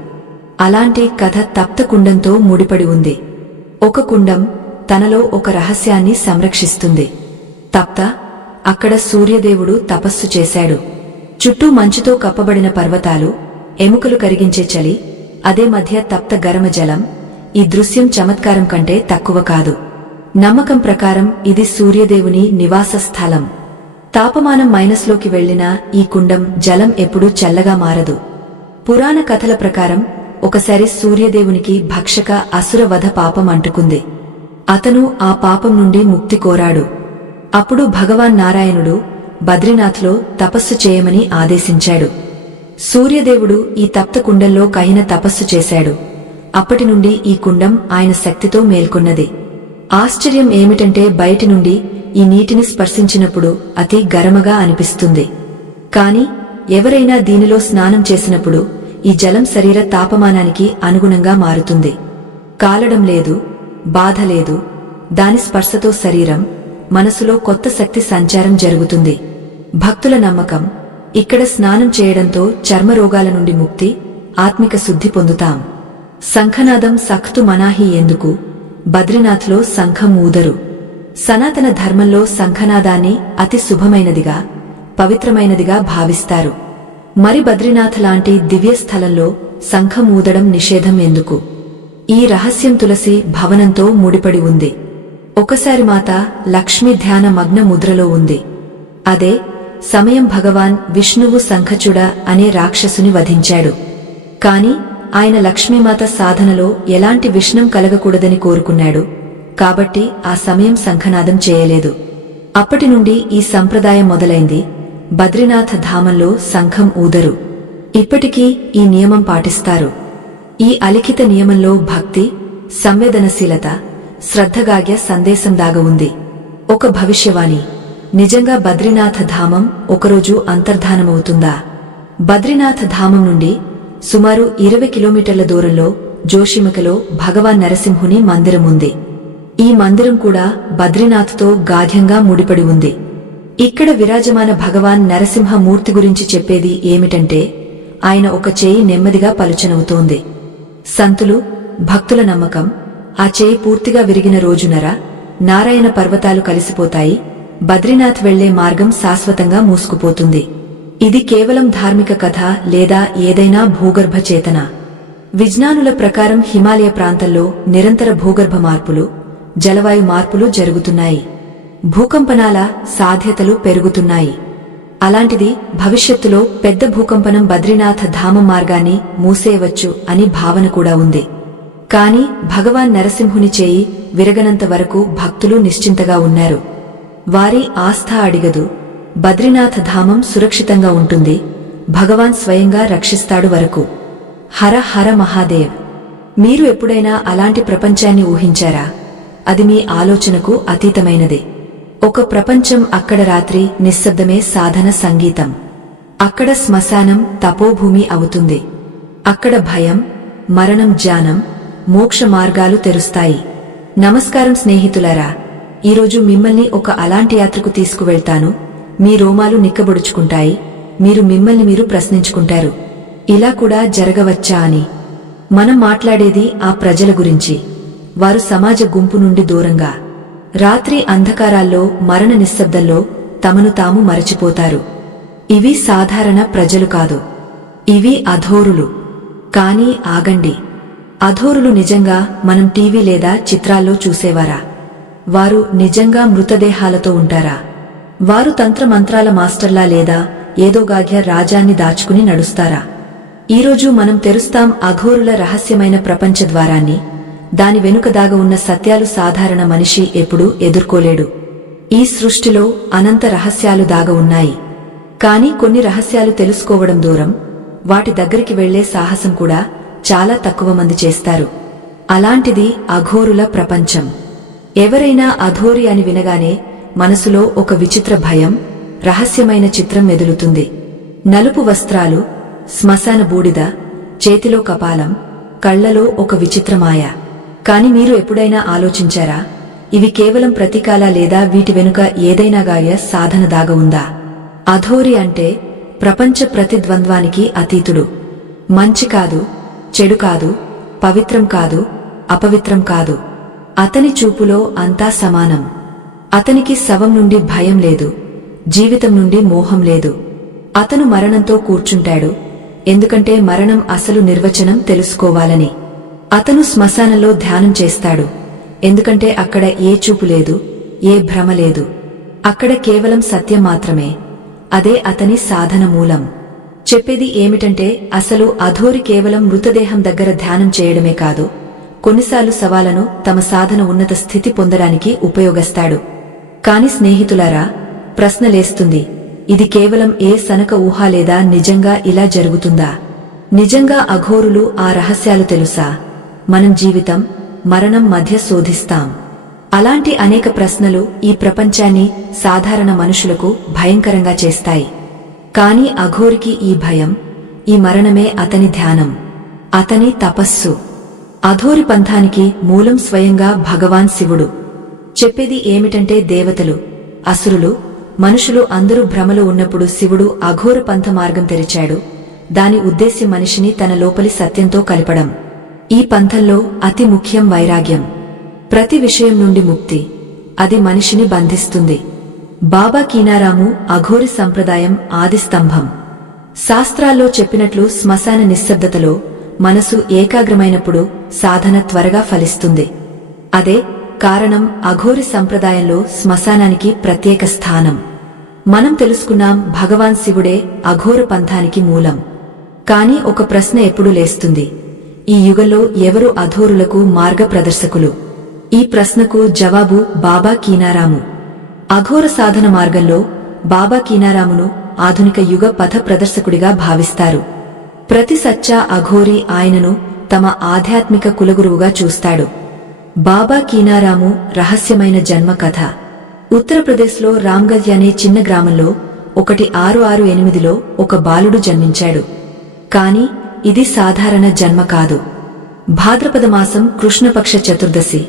అలాంటి కథ తప్త కుండంతో ముడిపడి ఉంది. ఒక కుండం తనలో ఒక రహస్యాన్ని సంరక్షిస్తుంది. తప్త, అక్కడ సూర్యదేవుడు తపస్సు చేశాడు. చుట్టూ మంచుతో కప్పబడిన పర్వతాలు, ఎముకలు కరిగించే చలి, అదే మధ్య తప్త గరమ జలం. ఈ దృశ్యం చమత్కారం కంటే తక్కువ కాదు. నమ్మకం ప్రకారం ఇది సూర్యదేవుని నివాస స్థలం. తాపమానం మైనస్లోకి వెళ్లినా ఈ కుండం జలం ఎప్పుడూ చల్లగా మారదు. పురాణ కథల ప్రకారం ఒకసారి సూర్యదేవునికి భక్షక అసుర వధ పాపం అంటుకుంది. అతను ఆ పాపం నుండి ముక్తి కోరాడు. అప్పుడు భగవాన్ నారాయణుడు బద్రీనాథ్లో తపస్సు చేయమని ఆదేశించాడు. సూర్యదేవుడు ఈ తప్త కుండంలో కహిన తపస్సు చేశాడు. అప్పటి నుండి ఈ కుండం ఆయన శక్తితో మేల్కొన్నది. ఆశ్చర్యం ఏమిటంటే బయటి నుండి ఈ నీటిని స్పర్శించినప్పుడు అతి గరమగా అనిపిస్తుంది. కాని ఎవరైనా దీనిలో స్నానం చేసినప్పుడు ఈ జలం శరీర తాపమానానికి అనుగుణంగా మారుతుంది. కాలడం లేదు, బాధ లేదు. దాని స్పర్శతో శరీరం, మనసులో కొత్త శక్తి సంచారం జరుగుతుంది. భక్తుల నమ్మకం, ఇక్కడ స్నానం చేయడంతో చర్మరోగాల నుండి ముక్తి, ఆత్మిక శుద్ధి పొందుతాం. శంఖనాదం సఖ్తు మనాహి ఎందుకు? బద్రీనాథ్లో శంఖం ఊదరు. సనాతన ధర్మంలో శంఖనాదాన్ని అతి శుభమైనదిగా, పవిత్రమైనదిగా భావిస్తారు. మరి బద్రీనాథ్ లాంటి దివ్య స్థలంలో శంఖం ఊదడం నిషేధం ఎందుకు? ఈ రహస్యం తులసి భవనంతో ముడిపడి ఉంది. ఒకసారి మాత లక్ష్మీ ధ్యాన మగ్న ముద్రలో ఉంది. అదే సమయం భగవాన్ విష్ణువు శంఖచుడ అనే రాక్షసుని వధించాడు. కాని ఆయన లక్ష్మీమాత సాధనలో ఎలాంటి విఘ్నం కలగకూడదని కోరుకున్నాడు. కాబట్టి ఆ సమయం శంఖనాదం చేయలేదు. అప్పటి నుండి ఈ సంప్రదాయం మొదలైంది. బద్రీనాథ ధామంలో శంఖం ఊదరు. ఇప్పటికీ ఈ నియమం పాటిస్తారు. ఈ అలిఖిత నియమంలో భక్తి, సంవేదనశీలత, శ్రద్ధగాగ్య సందేశం దాగ ఉంది. ఒక భవిష్యవాణి, నిజంగా బద్రీనాథ ధామం ఒకరోజు అంతర్ధానమవుతుందా? బద్రీనాథ ధామం నుండి సుమారు 20 కిలోమీటర్ల దూరంలో జోషిమకలో భగవాన్ నరసింహుని మందిరం ఉంది. ఈ మందిరం కూడా బద్రీనాథ్తో గాఢ్యంగా ముడిపడి ఉంది. ఇక్కడ విరాజమాన భగవాన్ నరసింహ మూర్తి గురించి చెప్పేది ఏమిటంటే ఆయన ఒక చేయి నెమ్మదిగా పలుచనవుతోంది. సంతులు, భక్తుల నమ్మకం, ఆ చేయి పూర్తిగా విరిగిన రోజునర నారాయణ పర్వతాలు కలిసిపోతాయి. బద్రీనాథ్ వెళ్లే మార్గం శాశ్వతంగా మూసుకుపోతుంది. ఇది కేవలం ధార్మిక కథ లేదా ఏదైనా భూగర్భ చేతన? విజ్ఞానుల ప్రకారం హిమాలయ ప్రాంతంలో నిరంతర భూగర్భ మార్పులు, జలవాయు మార్పులు జరుగుతున్నాయి. భూకంపనాల సాధ్యతలు పెరుగుతున్నాయి. అలాంటిది భవిష్యత్తులో పెద్ద భూకంపనం బద్రీనాథ ధామ మార్గాన్ని మూసేయవచ్చు అని భావన కూడా ఉంది. కాని భగవాన్ నరసింహుని చేయి విరగనంత వరకు భక్తులు నిశ్చింతగా ఉన్నారు. వారి ఆస్థ అడిగదు, బద్రీనాథ ధామం సురక్షితంగా ఉంటుంది, భగవాన్ స్వయంగా రక్షిస్తాడు వరకు. హర హర మహాదేవ్. మీరు ఎప్పుడైనా అలాంటి ప్రపంచాన్ని ఊహించారా? అది మీ ఆలోచనకు అతీతమైనదే. ఒక ప్రపంచం, అక్కడ రాత్రి నిశ్శబ్దమే సాధన సంగీతం. అక్కడ శ్మశానం తపోభూమి అవుతుంది. అక్కడ భయం, మరణం, జ్ఞానం, మోక్ష మార్గాలు తెరుస్తాయి. నమస్కారం స్నేహితులారా, ఈరోజు మిమ్మల్ని ఒక అలాంటి యాత్రకు తీసుకువెళ్తాను. మీ రోమాలు నిక్కబొడుచుకుంటాయి, మీరు మిమ్మల్ని మీరు ప్రశ్నించుకుంటారు, ఇలా కూడా జరగవచ్చా అని. మనం మాట్లాడేది ఆ ప్రజల గురించి. వారు సమాజ గుంపు నుండి దూరంగా, రాత్రి అంధకారాల్లో, మరణ నిశ్శబ్దంలో తమను తాము మరచిపోతారు. ఇవి సాధారణ ప్రజలు కాదు, ఇవి అధోరులు. కానీ ఆగండి, అధోరులు నిజంగా మనం టీవీ లేదా చిత్రాల్లో చూసేవారా? వారు నిజంగా మృతదేహాలతో ఉంటారా? వారు తంత్రమంత్రాల మాస్టర్లా లేదా ఏదో గాగ్య రాజాన్ని దాచుకుని నడుస్తారా? ఈరోజు మనం తెరుస్తాం అఘోరుల రహస్యమైన ప్రపంచ ద్వారాన్ని. దాని వెనుక దాగ ఉన్న సత్యాలు సాధారణ మనిషి ఎప్పుడూ ఎదుర్కోలేడు. ఈ సృష్టిలో అనంత రహస్యాలు దాగ ఉన్నాయి. కాని కొన్ని రహస్యాలు తెలుసుకోవడం దూరం, వాటి దగ్గరికి వెళ్లే సాహసం కూడా చాలా తక్కువ మంది చేస్తారు. అలాంటిది అఘోరుల ప్రపంచం. ఎవరైనా అఘోరి అని వినగానే మనసులో ఒక విచిత్ర భయం, రహస్యమైన చిత్రం మెదులుతుంది. నలుపు వస్త్రాలు, శ్మశాన బూడిద, చేతిలో కపాలం, కళ్లలో ఒక విచిత్రమాయ. కాని మీరు ఎప్పుడైనా ఆలోచించారా, ఇవి కేవలం ప్రతీకాలా లేదా వీటి వెనుక ఏదైనా గాయ సాధన దాగ ఉందా? అఘోరి అంటే ప్రపంచ ప్రతిద్వంద్వానికి అతీతుడు. మంచి కాదు, చెడు కాదు, పవిత్రం కాదు, అపవిత్రం కాదు. అతని చూపులో అంతా సమానం. అతనికి శవం నుండి భయం లేదు, జీవితం నుండి మోహం లేదు. అతను మరణంతో కూర్చుంటాడు, ఎందుకంటే మరణం అసలు నిర్వచనం తెలుసుకోవాలని. అతను శ్మశానంలో ధ్యానం చేస్తాడు, ఎందుకంటే అక్కడ ఏ చూపు లేదు, ఏ భ్రమ లేదు. అక్కడ కేవలం సత్యం మాత్రమే. అదే అతని సాధన మూలం. చెప్పేది ఏమిటంటే, అసలు అఘోరి కేవలం మృతదేహం దగ్గర ధ్యానం చేయడమే కాదు, కొన్నిసార్లు సవాలను తమ సాధన ఉన్నత స్థితి పొందడానికి ఉపయోగిస్తాడు. కాని స్నేహితులారా, ప్రశ్నలేస్తుంది, ఇది కేవలం ఏ సనక ఊహ లేదా నిజంగా ఇలా జరుగుతుందా? నిజంగా అఘోరులు ఆ రహస్యాలు తెలుసా? మనం జీవితం, మరణం మధ్య శోధిస్తాం. అలాంటి అనేక ప్రశ్నలు ఈ ప్రపంచాన్ని, సాధారణ మనుషులకు భయంకరంగా చేస్తాయి. కాని అఘోరికి ఈ భయం, ఈ మరణమే అతని ధ్యానం, అతని తపస్సు. అఘోరి పంథానికి మూలం స్వయంగా భగవాన్ శివుడు. చెప్పేది ఏమిటంటే, దేవతలు, అసురులు, మనుషులు అందరూ భ్రమలో ఉన్నప్పుడు శివుడు అఘోర పంథ మార్గం తెరిచాడు. దాని ఉద్దేశ్యం మనిషిని తన లోపలి సత్యంతో కలపడం. ఈ పంథంలో అతి ముఖ్యం వైరాగ్యం. ప్రతి విషయం నుండి ముక్తి. అది మనిషిని బంధిస్తుంది. బాబా కీనారాము అఘోరి సంప్రదాయం ఆది స్తంభం. శాస్త్రాల్లో చెప్పినట్లు శ్మశాన నిశ్శబ్దతలో మనసు ఏకాగ్రమైనప్పుడు సాధన త్వరగా ఫలిస్తుంది. అదే కారణం అఘోరి సంప్రదాయంలో శ్మశానానికి ప్రత్యేక స్థానం. మనం తెలుసుకున్నాం, భగవాన్ శివుడే అఘోర పంథానికి మూలం. కాని ఒక ప్రశ్న ఎప్పుడు లేస్తుంది, ఈ యుగంలో ఎవరు అఘోరులకు మార్గ ప్రదర్శకులు? ఈ ప్రశ్నకు జవాబు బాబా కీనారాము. అఘోర సాధన మార్గంలో బాబా కీనారామును ఆధునిక యుగ పథ ప్రదర్శకుడిగా భావిస్తారు. ప్రతి సచ్చా అఘోరి ఆయనను తమ ఆధ్యాత్మిక కులగురువుగా చూస్తాడు. బాబా కీనారాము రహస్యమైన జన్మ కథ. ఉత్తరప్రదేశ్లో రామ్గంజ్ అనే చిన్న గ్రామంలో 1668లో ఒక బాలుడు జన్మించాడు. కాని ఇది సాధారణ జన్మ కాదు. భాద్రపద మాసం కృష్ణపక్ష చతుర్దశి,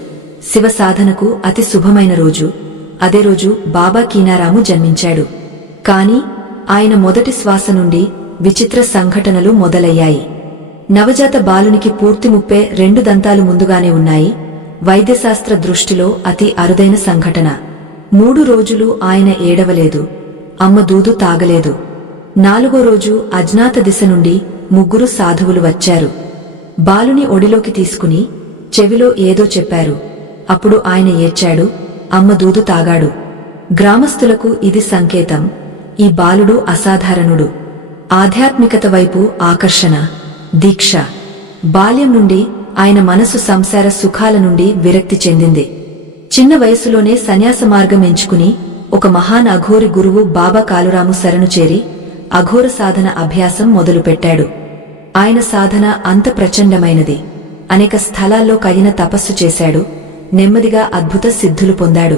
శివ సాధనకు అతి శుభమైన రోజు. అదే రోజు బాబా కీనారాము జన్మించాడు. కాని ఆయన మొదటి శ్వాస నుండి విచిత్ర సంఘటనలు మొదలయ్యాయి. నవజాత బాలునికి పూర్తి 32 దంతాలు ముందుగానే ఉన్నాయి. వైద్యశాస్త్ర దృష్టిలో అతి అరుదైన సంఘటన. 3 రోజులు ఆయన ఏడవలేదు, అమ్మ దూదు తాగలేదు. 4వ రోజు అజ్ఞాత దిశ నుండి 3 సాధువులు వచ్చారు. బాలుని ఒడిలోకి తీసుకుని చెవిలో ఏదో చెప్పారు. అప్పుడు ఆయన ఏడ్చాడు, అమ్మ దూదు తాగాడు. గ్రామస్తులకు ఇది సంకేతం, ఈ బాలుడు అసాధారణుడు. ఆధ్యాత్మికత వైపు ఆకర్షణ, దీక్ష. బాల్యం నుండి ఆయన మనసు సంసార సుఖాల నుండి విరక్తి చెందింది. చిన్న వయసులోనే సన్యాస మార్గం ఎంచుకుని ఒక మహాన్ అఘోరి గురువు బాబా కాలురాము శరణు చేరి అఘోర సాధన అభ్యాసం మొదలుపెట్టాడు. ఆయన సాధన అంత ప్రచండమైనది. అనేక స్థలాల్లో కఠిన తపస్సు చేశాడు. నెమ్మదిగా అద్భుత సిద్ధులు పొందాడు.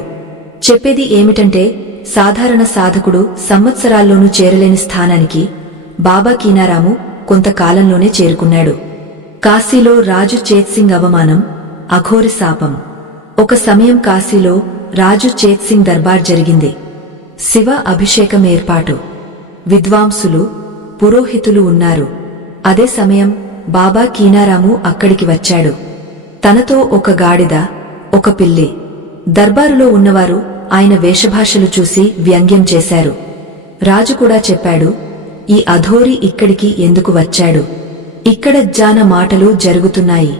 చెప్పేది ఏమిటంటే, సాధారణ సాధకుడు సంవత్సరాల్లోనూ చేరలేని స్థానానికి బాబా కీనారాము కొంతకాలంలోనే చేరుకున్నాడు. కాశీలో రాజు చేత్సింగ్ అవమానం, అఘోరి శాపం. ఒక సమయం కాశీలో రాజు చేత్సింగ్ దర్బార్ జరిగింది. శివ అభిషేకం ఏర్పాటు. విద్వాంసులు, పురోహితులు ఉన్నారు. అదే సమయం బాబా కీనారాము అక్కడికి వచ్చాడు. తనతో ఒక గాడిద, ఒక పిల్లి. దర్బారులో ఉన్నవారు ఆయన వేషభాషలు చూసి వ్యంగ్యం చేశారు. రాజు కూడా చెప్పాడు, ఈ అఘోరి ఇక్కడికి ఎందుకు వచ్చాడు? ఇక్కడ జాన మాటలు జరుగుతున్నాయి.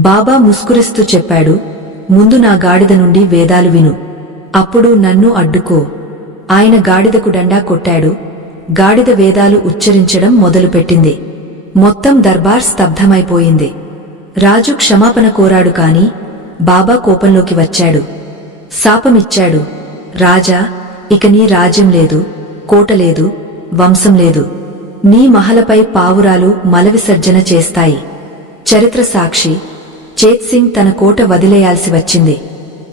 బాబా ముస్కురిస్తూ చెప్పాడు, ముందు నా గాడిద నుండి వేదాలు విను, అప్పుడు నన్ను అడ్డుకో. ఆయన గాడిదకు డండా కొట్టాడు. గాడిద వేదాలు ఉచ్చరించడం మొదలుపెట్టింది. మొత్తం దర్బార్ స్తబ్దమైపోయింది. రాజు క్షమాపణ కోరాడు కాని బాబా కోపంలోకి వచ్చాడు. శాపమిచ్చాడు, రాజా, ఇక నీ రాజ్యం లేదు, కోట లేదు, వంశం లేదు. నీ మహలపై పావురాలు మలవిసర్జన చేస్తాయి. చరిత్ర సాక్షి, చేత్సింగ్ తన కోట వదిలేయాల్సి వచ్చింది.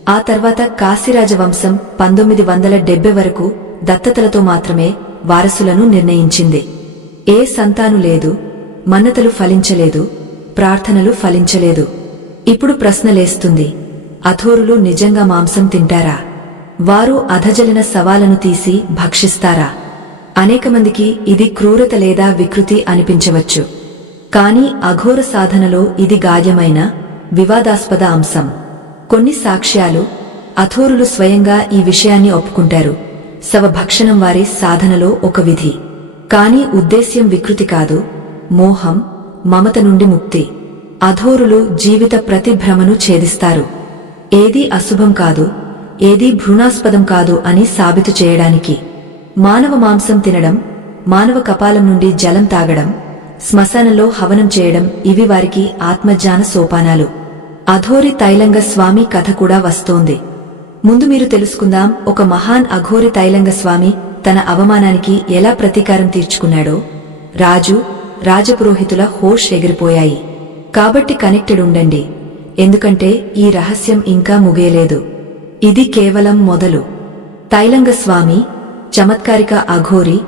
ఆ తర్వాత కాశీరాజవంశం 1970 వరకు దత్తతలతో మాత్రమే వారసులను నిర్ణయించింది. ఏ సంతాను లేదు, మన్నతలు ఫలించలేదు, ప్రార్థనలు ఫలించలేదు. ఇప్పుడు ప్రశ్నలేస్తుంది, అఘోరులు నిజంగా మాంసం తింటారా? వారు అధజలిన శవాలను తీసి భక్షిస్తారా? అనేకమందికి ఇది క్రూరత లేదా వికృతి అనిపించవచ్చు. కాని అఘోర సాధనలో ఇది గాయమైన, వివాదాస్పద అంశం. కొన్ని సాక్ష్యాలు, అఘోరులు స్వయంగా ఈ విషయాన్ని ఒప్పుకుంటారు. శవభక్షణం వారి సాధనలో ఒక విధి. కాని ఉద్దేశ్యం వికృతి కాదు, మోహం, మమత నుండి ముక్తి. అఘోరులు జీవిత ప్రతిభ్రమను ఛేదిస్తారు. ఏదీ అశుభం కాదు, ఏదీ భ్రూణాస్పదం కాదు అని సాబితు చేయడానికి. మానవ మాంసం తినడం, మానవ కపాలం నుండి జలం తాగడం, శ్మశానంలో హవనం చేయడం ఇవి వారికి ఆత్మజ్ఞాన సోపానాలు. అఘోరి తైలంగ స్వామి కథ కూడా వస్తోంది. ముందు మీరు తెలుసుకుందాం, ఒక మహాన్ అఘోరి తైలంగ స్వామి తన అవమానానికి ఎలా ప్రతీకారం తీర్చుకున్నాడో. రాజు, రాజపురోహితుల హోష్ ఎగిరిపోయాయి. కాబట్టి కనెక్టెడ్ ఉండండి, ఎందుకంటే ఈ రహస్యం ఇంకా ముగియలేదు. ఇది కేవలం మొదలు. తైలంగ స్వామి చమత్కారిక అఘోరి.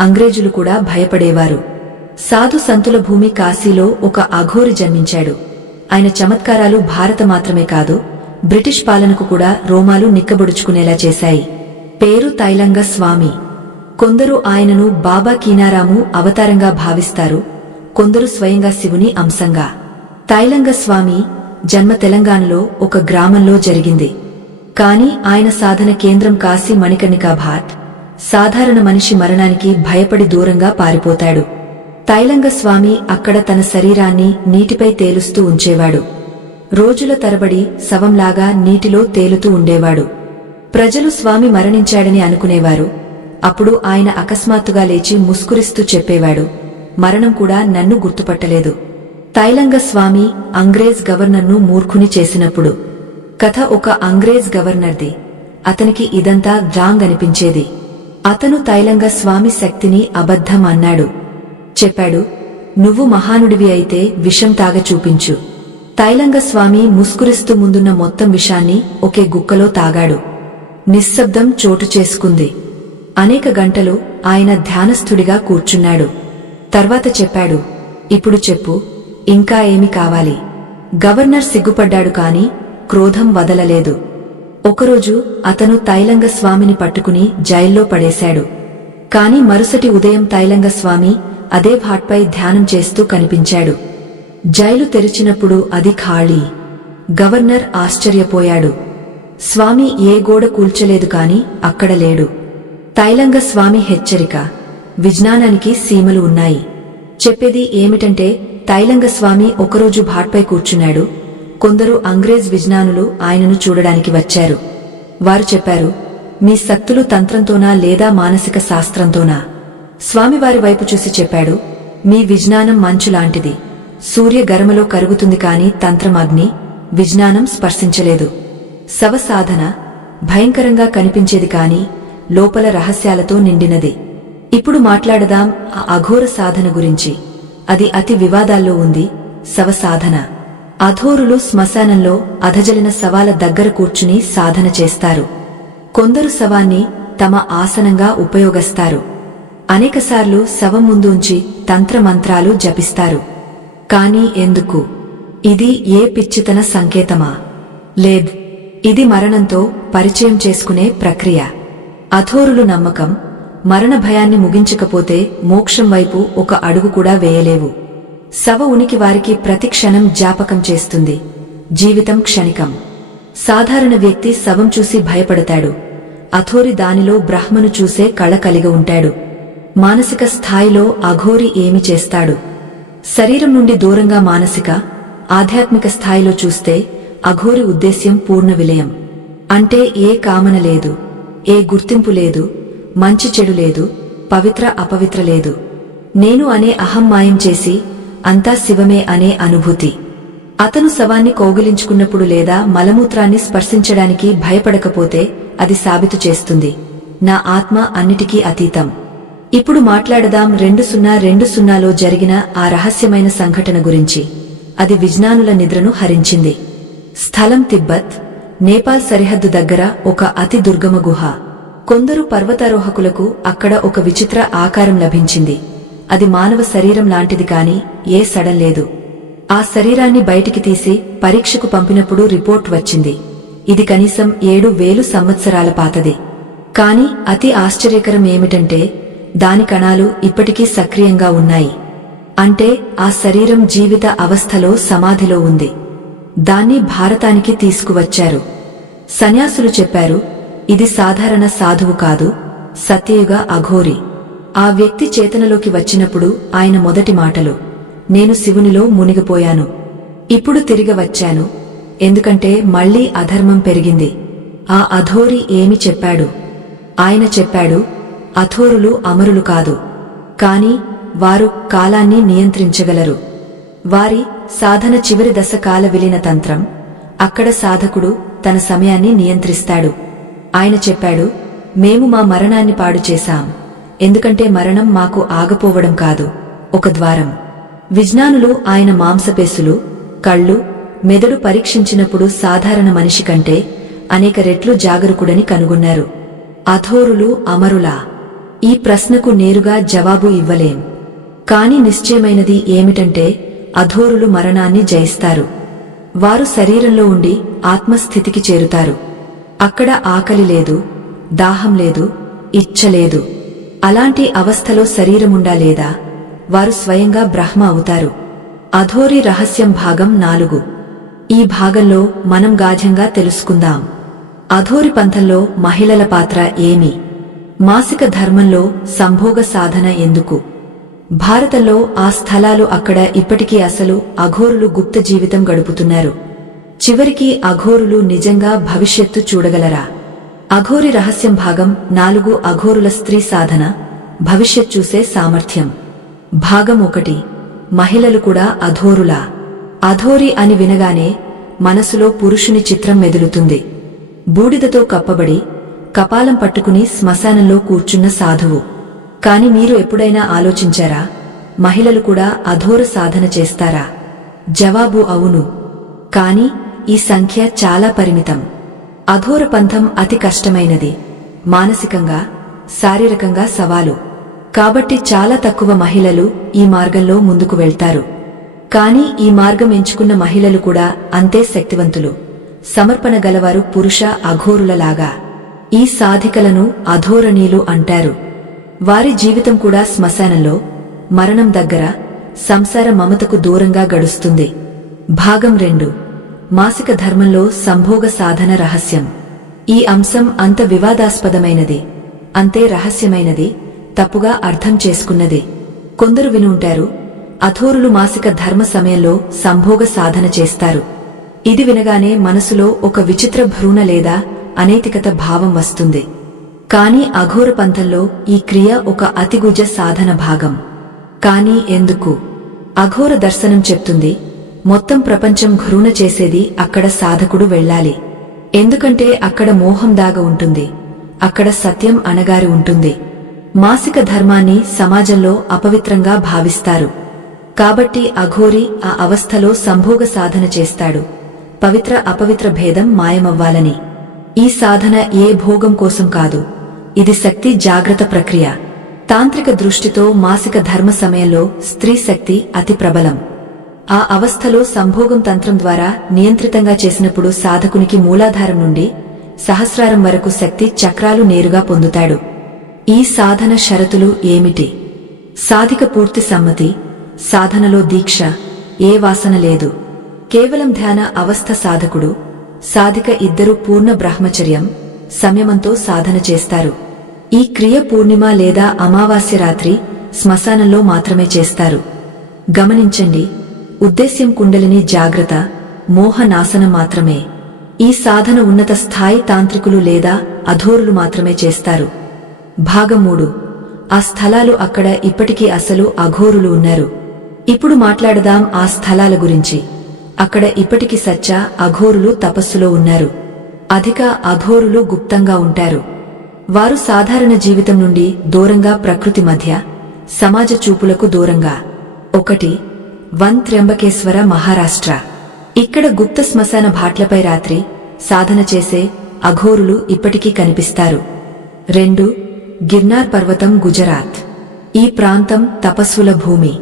అంగ్రేజులు కూడా భయపడేవారు. సాధు సంతుల భూమి కాశీలో ఒక అఘోరి జన్మించాడు. ఆయన చమత్కారాలు భారత మాత్రమే కాదు, బ్రిటిష్ పాలనకు కూడా రోమాలు నిక్కబొడుచుకునేలా చేశాయి. పేరు తైలంగ స్వామి. కొందరు ఆయనను బాబా కీనారాము అవతారంగా భావిస్తారు, కొందరు స్వయంగా శివుని అంశంగా. తైలంగ స్వామి జన్మ తెలంగాణలో ఒక గ్రామంలో జరిగింది. కాని ఆయన సాధన కేంద్రం కాశీ మణికర్ణికా ఘాట్. సాధారణ మనిషి మరణానికి భయపడి దూరంగా పారిపోతాడు. తైలంగ స్వామి అక్కడ తన శరీరాన్ని నీటిపై తేలుస్తూ ఉంచేవాడు. రోజుల తరబడి శవంలాగా నీటిలో తేలుతూ ఉండేవాడు. ప్రజలు స్వామి మరణించాడని అనుకునేవారు. అప్పుడు ఆయన అకస్మాత్తుగా లేచి ముస్కురిస్తూ చెప్పేవాడు, మరణం కూడా నన్ను గుర్తుపట్టలేదు. తైలంగ స్వామి అంగ్రేజ్ గవర్నర్ను మూర్ఖుని చేసినప్పుడు. కథ ఒక అంగ్రేజ్ గవర్నర్ది. అతనికి ఇదంతా రాంగ్ అనిపించేది. అతను తైలంగ స్వామి శక్తిని అబద్ధం అన్నాడు. చెప్పాడు, నువ్వు మహానుడివి అయితే విషం తాగ చూపించు. తైలంగ స్వామి ముస్కురిస్తూ ముందున్న మొత్తం విషాన్ని ఒకే గుక్కలో తాగాడు. నిశ్శబ్దం చోటు చేసుకుంది. అనేక గంటలు ఆయన ధ్యానస్థుడిగా కూర్చున్నాడు. తర్వాత చెప్పాడు, ఇప్పుడు చెప్పు, ఇంకా ఏమి కావాలి? గవర్నర్ సిగ్గుపడ్డాడు కాని క్రోధం వదలలేదు. ఒకరోజు అతను తైలంగ స్వామిని పట్టుకుని జైల్లో పడేశాడు. కాని మరుసటి ఉదయం తైలంగ స్వామి అదే ఘాట్పై ధ్యానం చేస్తూ కనిపించాడు. జైలు తెరిచినప్పుడు అది ఖాళీ. గవర్నర్ ఆశ్చర్యపోయాడు. స్వామి ఏ గోడ కూల్చలేదు కాని అక్కడ లేడు. తైలంగ స్వామి హెచ్చరిక, విజ్ఞానానికి సీమలు ఉన్నాయి. చెప్పేది ఏమిటంటే, తైలంగ స్వామి ఒకరోజు ఘాట్పై కూర్చున్నాడు. కొందరు అంగ్రేజ్ విజ్ఞానులు ఆయనను చూడడానికి వచ్చారు. వారు చెప్పారు, మీ శక్తులు తంత్రంతోనా లేదా మానసిక శాస్త్రంతోనా? స్వామివారి వైపు చూసి చెప్పాడు, మీ విజ్ఞానం మంచులాంటిది. సూర్య గరమలో కరుగుతుంది కాని తంత్రం అగ్ని, విజ్ఞానం స్పర్శించలేదు. శవసాధన, భయంకరంగా కనిపించేది కాని లోపల రహస్యాలతో నిండినది. ఇప్పుడు మాట్లాడదాం ఆ అఘోర సాధన గురించి. అది అతి వివాదాల్లో ఉంది. శవ సాధన. అఘోరులు శ్మశానంలో అధజలిన శవాల దగ్గర కూర్చుని సాధన చేస్తారు. కొందరు శవాన్ని తమ ఆసనంగా ఉపయోగిస్తారు. అనేకసార్లు శవం ముందుంచి తంత్రమంత్రాలు జపిస్తారు. కాని ఎందుకు? ఇది ఏ పిచ్చితన సంకేతమా? లేదు, ఇది మరణంతో పరిచయం చేసుకునే ప్రక్రియ. అఘోరులు నమ్మకం, మరణ భయాన్ని ముగించకపోతే మోక్షం వైపు ఒక అడుగు కూడా వేయలేవు. శవ ఉనికి వారికి ప్రతి క్షణం జ్ఞాపకం చేస్తుంది. జీవితం క్షణికం. సాధారణ వ్యక్తి శవం చూసి భయపడతాడు. అఘోరి దానిలో బ్రహ్మను చూసే కళ కలిగి ఉంటాడు. మానసిక స్థాయిలో అఘోరి ఏమి చేస్తాడు? శరీరం నుండి దూరంగా మానసిక, ఆధ్యాత్మిక స్థాయిలో చూస్తే అఘోరి ఉద్దేశ్యం పూర్ణ విలయం. అంటే ఏ కామన లేదు, ఏ గుర్తింపు లేదు, మంచి చెడు లేదు, పవిత్ర అపవిత్ర లేదు. నేను అనే అహం మాయం చేసి అంతా శివమే అనే అనుభూతి. అతను శవాన్ని కౌగిలించుకున్నప్పుడు లేదా మలమూత్రాన్ని స్పర్శించడానికి భయపడకపోతే అది సాబితు చేస్తుంది, నా ఆత్మ అన్నిటికీ అతీతం. ఇప్పుడు మాట్లాడదాం 2020లో జరిగిన ఆ రహస్యమైన సంఘటన గురించి. అది విజ్ఞానుల నిద్రను హరించింది. స్థలం తిబ్బత్, నేపాల్ సరిహద్దు దగ్గర ఒక అతి దుర్గమ గుహ. కొందరు పర్వతారోహకులకు అక్కడ ఒక విచిత్ర ఆకారం లభించింది. అది మానవ శరీరం లాంటిది కాని ఏ సడం లేదు. ఆ శరీరాన్ని బయటికి తీసి పరీక్షకు పంపినప్పుడు రిపోర్ట్ వచ్చింది. ఇది కనీసం 7,000 సంవత్సరాల పాతది. కాని అతి ఆశ్చర్యకరం ఏమిటంటే దాని కణాలు ఇప్పటికీ సక్రియంగా ఉన్నాయి. అంటే ఆ శరీరం జీవిత అవస్థలో సమాధిలో ఉంది. దాన్ని భారతానికి తీసుకువచ్చారు. సన్యాసులు చెప్పారు, ఇది సాధారణ సాధువు కాదు, సత్యయుగ అఘోరి. ఆ వ్యక్తి చేతనలోకి వచ్చినప్పుడు ఆయన మొదటి మాటలు, నేను శివునిలో మునిగిపోయాను. ఇప్పుడు తిరిగి వచ్చాను. ఎందుకంటే మళ్లీ అధర్మం పెరిగింది. ఆ అఘోరి ఏమి చెప్పాడు? ఆయన చెప్పాడు, అఘోరులు అమరులు కాదు, కాని వారు కాలాన్ని నియంత్రించగలరు. వారి సాధన చివరి దశ కాల విలీన తంత్రం. అక్కడ సాధకుడు తన సమయాన్ని నియంత్రిస్తాడు. ఆయన చెప్పాడు, మేము మా మరణాన్ని పాడు చేశాం. ఎందుకంటే మరణం మాకు ఆగపోవడం కాదు, ఒక ద్వారం. విజ్ఞానులు ఆయన మాంసపేశులు, కళ్ళు, మెదడు పరీక్షించినప్పుడు సాధారణ మనిషి కంటే అనేక రెట్లు జాగరూకుడని కనుగొన్నారు. అఘోరులు అమరులా? ఈ ప్రశ్నకు నేరుగా జవాబు ఇవ్వలేం. కాని నిశ్చయమైనది ఏమిటంటే అఘోరులు మరణాన్ని జయిస్తారు. వారు శరీరంలో ఉండి ఆత్మస్థితికి చేరుతారు. అక్కడ ఆకలి లేదు, దాహం లేదు, ఇచ్ఛ లేదు. అలాంటి అవస్థలో శరీరముండా లేదా వారు స్వయంగా బ్రహ్మ అవుతారు. అఘోరి రహస్యం భాగం 4. ఈ భాగంలో మనం గాఢంగా తెలుసుకుందాం. అఘోరి పంథంలో మహిళల పాత్ర ఏమి? మాసిక ధర్మంలో సంభోగ సాధన ఎందుకు? భారతంలో ఆ స్థలాలు అక్కడ ఇప్పటికీ అసలు అఘోరులు గుప్త జీవితం గడుపుతున్నారు. చివరికి అఘోరులు నిజంగా భవిష్యత్తు చూడగలరా? అఘోరి రహస్యం భాగం 4. అఘోరుల స్త్రీ సాధన, భవిష్యత్ చూసే సామర్థ్యం. భాగం 1. మహిళలు కూడా అఘోరులా? అఘోరి అని వినగానే మనసులో పురుషుని చిత్రం మెదులుతుంది. బూడిదతో కప్పబడి కపాలం పట్టుకుని శ్మశానంలో కూర్చున్న సాధువు. కాని మీరు ఎప్పుడైనా ఆలోచించారా, మహిళలు కూడా అఘోర సాధన చేస్తారా? జవాబు అవును. కాని ఈ సంఖ్య చాలా పరిమితం. అఘోర పంథం అతి కష్టమైనది, మానసికంగా, శారీరకంగా సవాలు. కాబట్టి చాలా తక్కువ మహిళలు ఈ మార్గంలో ముందుకు వెళ్తారు. కాని ఈ మార్గం ఎంచుకున్న మహిళలు కూడా అంతే శక్తివంతులు, సమర్పణ గలవారు. పురుష అఘోరులలాగా ఈ సాధికలను అధోరణీలు అంటారు. వారి జీవితం కూడా శ్మశానంలో, మరణం దగ్గర, సంసార మమతకు దూరంగా గడుస్తుంది. భాగం 2. మాసిక ధర్మంలో సంభోగ సాధన రహస్యం. ఈ అంశం అంత వివాదాస్పదమైనది, అంతే రహస్యమైనది, తప్పుగా అర్థం చేసుకున్నది. కొందరు వినుంటారు, అఘోరులు మాసిక ధర్మ సమయంలో సంభోగ సాధన చేస్తారు. ఇది వినగానే మనసులో ఒక విచిత్ర భ్రూణ లేదా అనైతికత భావం వస్తుంది. కాని అఘోర పంథంలో ఈ క్రియ ఒక అతిగుజ సాధన భాగం. కాని ఎందుకు? అఘోర దర్శనం చెప్తుంది, మొత్తం ప్రపంచం ఘృణ చేసేది అక్కడ సాధకుడు వెళ్ళాలి. ఎందుకంటే అక్కడ మోహం దాగ ఉంటుంది, అక్కడ సత్యం అణగారి ఉంటుంది. మాసిక ధర్మాన్ని సమాజంలో అపవిత్రంగా భావిస్తారు. కాబట్టి అఘోరి ఆ అవస్థలో సంభోగ సాధన చేస్తాడు, పవిత్ర అపవిత్ర భేదం మాయమవ్వాలని. ఈ సాధన ఏ భోగం కోసం కాదు, ఇది శక్తి జాగ్రత్త ప్రక్రియ. తాంత్రిక దృష్టితో మాసిక ధర్మ సమయంలో స్త్రీ శక్తి అతి ప్రబలం. ఆ అవస్థలో సంభోగం తంత్రం ద్వారా నియంత్రితంగా చేసినప్పుడు సాధకునికి మూలాధారం నుండి సహస్రారం వరకు శక్తి చక్రాలు నేరుగా పొందుతాడు. ఈ సాధన షరతులు ఏమిటి? సాధిక పూర్తి సమ్మతి, సాధనలో దీక్ష, ఏ వాసన లేదు, కేవలం ధ్యాన అవస్థ. సాధకుడు సాధిక ఇద్దరు పూర్ణ బ్రహ్మచర్యం సంయమంతో సాధన చేస్తారు. ఈ క్రియ పూర్ణిమ లేదా అమావాస్య రాత్రి శ్మశానంలో మాత్రమే చేస్తారు. గమనించండి, ఉద్దేశ్యం కుండలిని జాగ్రత్త, మోహ నాశనం మాత్రమే. ఈ సాధన ఉన్నత స్థాయి తాంత్రికులు లేదా అధోరులు మాత్రమే చేస్తారు. భాగం 3. ఆ స్థలాలు. అక్కడ ఇప్పటికీ అసలు అఘోరులు ఉన్నారు. ఇప్పుడు మాట్లాడదాం ఆ స్థలాల గురించి. అక్కడ ఇప్పటికి సచ్చ అఘోరులు తపస్సులో ఉన్నారు. అధిక అఘోరులు గుప్తంగా ఉంటారు. వారు సాధారణ జీవితం నుండి దూరంగా, ప్రకృతి మధ్య, సమాజ చూపులకు దూరంగా. 1. వన్ త్ర్యంబకేశ్వర, మహారాష్ట్ర. ఇక్కడ గుప్త శ్మశాన భాట్లపై రాత్రి సాధన చేసే అఘోరులు ఇప్పటికీ కనిపిస్తారు. 2. గిర్నార్ పర్వతం, గుజరాత్. ఈ ప్రాంతం తపస్సుల భూమి.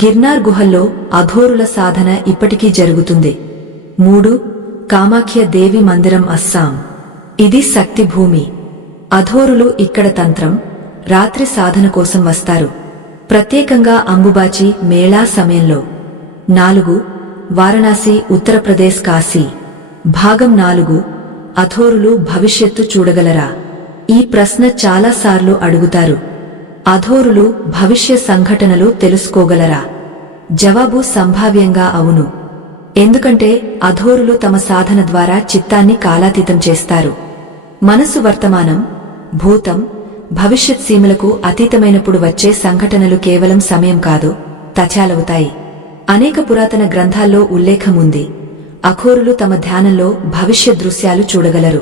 గిర్నార్ గుహల్లో అఘోరుల సాధన ఇప్పటికీ జరుగుతుంది. 3. కామాఖ్య దేవి మందిరం, అస్సాం. ఇది శక్తి భూమి. అఘోరులు ఇక్కడ తంత్రం, రాత్రి సాధన కోసం వస్తారు, ప్రత్యేకంగా అంబుబాచి మేళా సమయంలో. 4. వారణాసి, ఉత్తరప్రదేశ్, కాశీ. భాగం 4. అఘోరులు భవిష్యత్తు చూడగలరా? ఈ ప్రశ్న చాలాసార్లు అడుగుతారు. అఘోరులు భవిష్య సంఘటనలు తెలుసుకోగలరా? జవాబు సంభావ్యంగా అవును. ఎందుకంటే అఘోరులు తమ సాధన ద్వారా చిత్తాన్ని కాలాతీతం చేస్తారు. మనసు వర్తమానం, భూతం, భవిష్యత్ సీమలకు అతీతమైనప్పుడు వచ్చే సంఘటనలు కేవలం సమయం కాదు, తచాలవుతాయి. అనేక పురాతన గ్రంథాల్లో ఉల్లేఖముంది. అఘోరులు తమ ధ్యానంలో భవిష్య దృశ్యాలు చూడగలరు.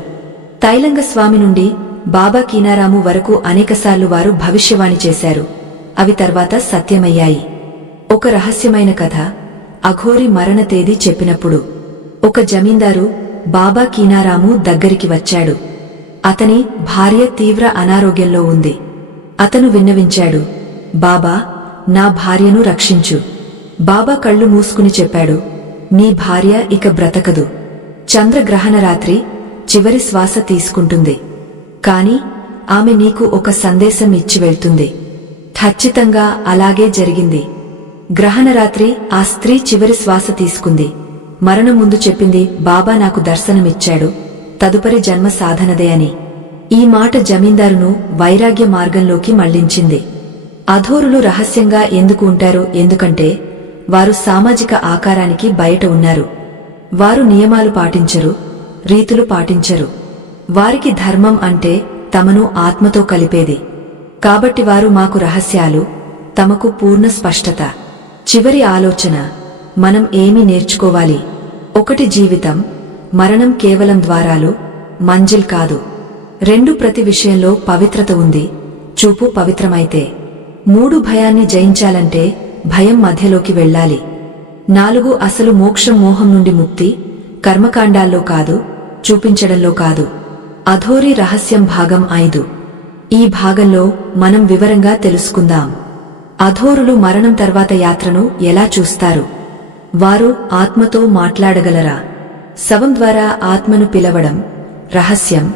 తైలంగ స్వామి నుండి బాబా కీనారాము వరకు అనేకసార్లు వారు భవిష్యవాణి చేశారు. అవి తర్వాత సత్యమయ్యాయి. ఒక రహస్యమైన కథ. అఘోరి మరణ తేదీ చెప్పినప్పుడు ఒక జమీందారు బాబా కీనారాము దగ్గరికి వచ్చాడు. అతని భార్య తీవ్ర అనారోగ్యంలో ఉంది. అతను విన్నవించాడు, బాబా, నా భార్యను రక్షించు. బాబా కళ్ళు మూసుకుని చెప్పాడు, నీ భార్య ఇక బ్రతకదు. చంద్రగ్రహణ రాత్రి చివరి శ్వాస తీసుకుంటుంది. కాని ఆమె నీకు ఒక సందేశం ఇచ్చి వెళ్తుంది. ఖచ్చితంగా అలాగే జరిగింది. గ్రహణరాత్రి ఆ స్త్రీ చివరి శ్వాస తీసుకుంది. మరణం ముందు చెప్పింది, బాబా నాకు దర్శనమిచ్చాడు, తదుపరి జన్మ సాధనదే అని. ఈ మాట జమీందారును వైరాగ్య మార్గంలోకి మళ్లించింది. అఘోరులు రహస్యంగా ఎందుకు ఉంటారు? ఎందుకంటే వారు సామాజిక ఆకారానికి బయట ఉన్నారు. వారు నియమాలు పాటించరు, రీతులు పాటించరు. వారికి ధర్మం అంటే తమను ఆత్మతో కలిపేది. కాబట్టి వారు మాకు రహస్యాలు, తమకు పూర్ణ స్పష్టత. చివరి ఆలోచన, మనం ఏమి నేర్చుకోవాలి? 1. జీవితం, మరణం కేవలం ద్వారాలు, మంజిల్ కాదు. 2. ప్రతి విషయంలో పవిత్రత ఉంది, చూపు పవిత్రమైతే. 3. భయాన్ని జయించాలంటే భయం మధ్యలోకి వెళ్ళాలి. 4. అసలు మోక్షం మోహం నుండి ముక్తి, కర్మకాండాల్లో కాదు, చూపించడంలో కాదు. అఘోరి రహస్యం భాగం 5. ఈ భాగంలో మనం వివరంగా తెలుసుకుందాం. అఘోరులు మరణం తర్వాత యాత్రను ఎలా చూస్తారు? వారు ఆత్మతో మాట్లాడగలరా? శవం ద్వారా ఆత్మను పిలవడం, రహస్యం,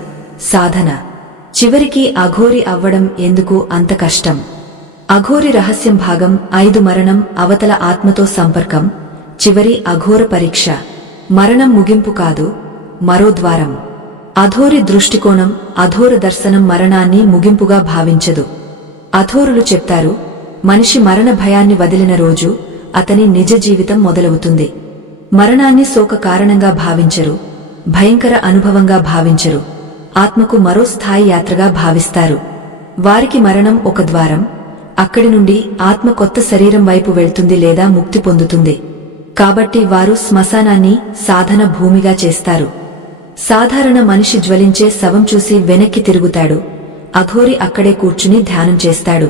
సాధన. చివరికి అఘోరి అవ్వడం ఎందుకు అంత కష్టం? అఘోరి రహస్యం భాగం 5. మరణం అవతల ఆత్మతో సంపర్కం, చివరి అఘోర పరీక్ష. మరణం ముగింపు కాదు, మరో ద్వారం. అఘోరి దృష్టికోణం, అఘోర దర్శనం మరణాన్ని ముగింపుగా భావించదు. అఘోరులు చెప్తారు, మనిషి మరణ భయాన్ని వదిలిన రోజు అతని నిజ జీవితం మొదలవుతుంది. మరణాన్ని శోక కారణంగా భావించరు, భయంకర అనుభవంగా భావించరు, ఆత్మకు మరో స్థాయి యాత్రగా భావిస్తారు. వారికి మరణం ఒక ద్వారం, అక్కడి నుండి ఆత్మ కొత్త శరీరం వైపు వెళ్తుంది లేదా ముక్తి పొందుతుంది. కాబట్టి వారు శ్మశానాన్ని సాధన భూమిగా చేస్తారు. సాధారణ మనిషి జ్వలించే శవం చూసి వెనక్కి తిరుగుతాడు. అఘోరి అక్కడే కూర్చుని ధ్యానం చేస్తాడు.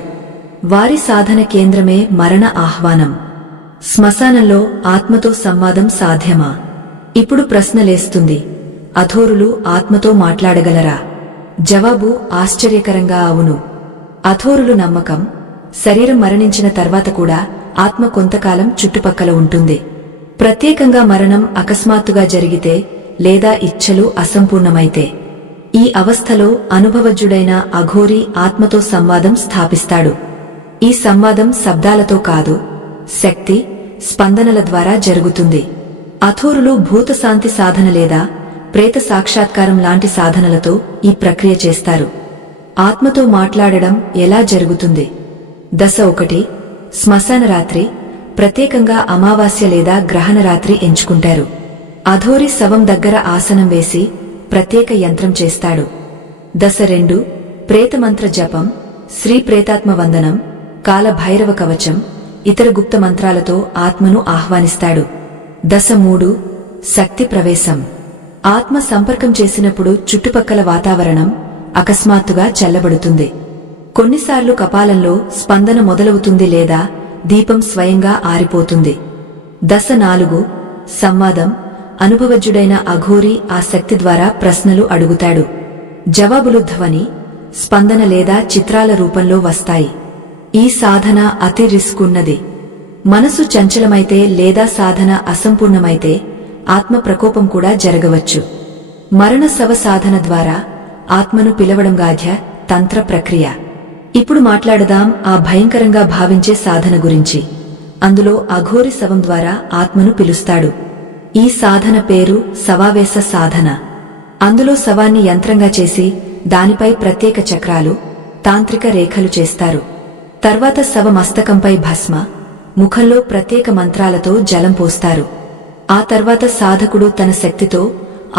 వారి సాధన కేంద్రమే మరణ ఆహ్వానం. శ్మశానంలో ఆత్మతో సంవాదం సాధ్యమా? ఇప్పుడు ప్రశ్నలేస్తుంది. అఘోరులు ఆత్మతో మాట్లాడగలరా? జవాబు ఆశ్చర్యకరంగా అవును. అఘోరులు నమ్మకం, శరీరం మరణించిన తర్వాత కూడా ఆత్మ కొంతకాలం చుట్టుపక్కల ఉంటుంది. ప్రత్యేకంగా మరణం అకస్మాత్తుగా జరిగితే లేదా ఇచ్ఛలు అసంపూర్ణమైతే. ఈ అవస్థలో అనుభవజ్ఞుడైన అఘోరి ఆత్మతో సంవాదం స్థాపిస్తాడు. ఈ సంవాదం శబ్దాలతో కాదు, శక్తి, స్పందనల ద్వారా జరుగుతుంది. అఘోరులు భూతశాంతి సాధన లేదా ప్రేత సాక్షాత్కారం లాంటి సాధనలతో ఈ ప్రక్రియ చేస్తారు. ఆత్మతో మాట్లాడడం ఎలా జరుగుతుంది? దశ 1. శ్మశాన రాత్రి, ప్రత్యేకంగా అమావాస్య లేదా గ్రహణ రాత్రి ఎంచుకుంటారు. అఘోరి శవం దగ్గర ఆసనం వేసి ప్రత్యేక యంత్రం చేస్తాడు. దశ 2. ప్రేతమంత్ర జపం, శ్రీ ప్రేతాత్మ వందనం, కాల భైరవ కవచం, ఇతర గుప్త మంత్రాలతో ఆత్మను ఆహ్వానిస్తాడు. దశ 3. శక్తి ప్రవేశం. ఆత్మ సంపర్కం చేసినప్పుడు చుట్టుపక్కల వాతావరణం అకస్మాత్తుగా చల్లబడుతుంది. కొన్నిసార్లు కపాలంలో స్పందన మొదలవుతుంది లేదా దీపం స్వయంగా ఆరిపోతుంది. దశ 4. సంవాదం. అనుభవజ్ఞుడైన అఘోరి ఆ శక్తి ద్వారా ప్రశ్నలు అడుగుతాడు. జవాబులు ధ్వని, స్పందన లేదా చిత్రాల రూపంలో వస్తాయి. ఈ సాధన అతి రిస్క్ ఉన్నది. మనసు చంచలమైతే లేదా సాధన అసంపూర్ణమైతే ఆత్మ ప్రకోపం కూడా జరగవచ్చు. మరణ శవ సాధన ద్వారా ఆత్మను పిలవడం గాధ్య తంత్ర ప్రక్రియ. ఇప్పుడు మాట్లాడదాం ఆ భయంకరంగా భావించే సాధన గురించి. అందులో అఘోరి శవం ద్వారా ఆత్మను పిలుస్తాడు. ఈ సాధన పేరు శవావేశ సాధన. అందులో శవాన్ని యంత్రంగా చేసి దానిపై ప్రత్యేక చక్రాలు, తాంత్రిక రేఖలు చేస్తారు. తర్వాత శవ మస్తకంపై భస్మ, ముఖంలో ప్రత్యేక మంత్రాలతో జలం పోస్తారు. ఆ తర్వాత సాధకుడు తన శక్తితో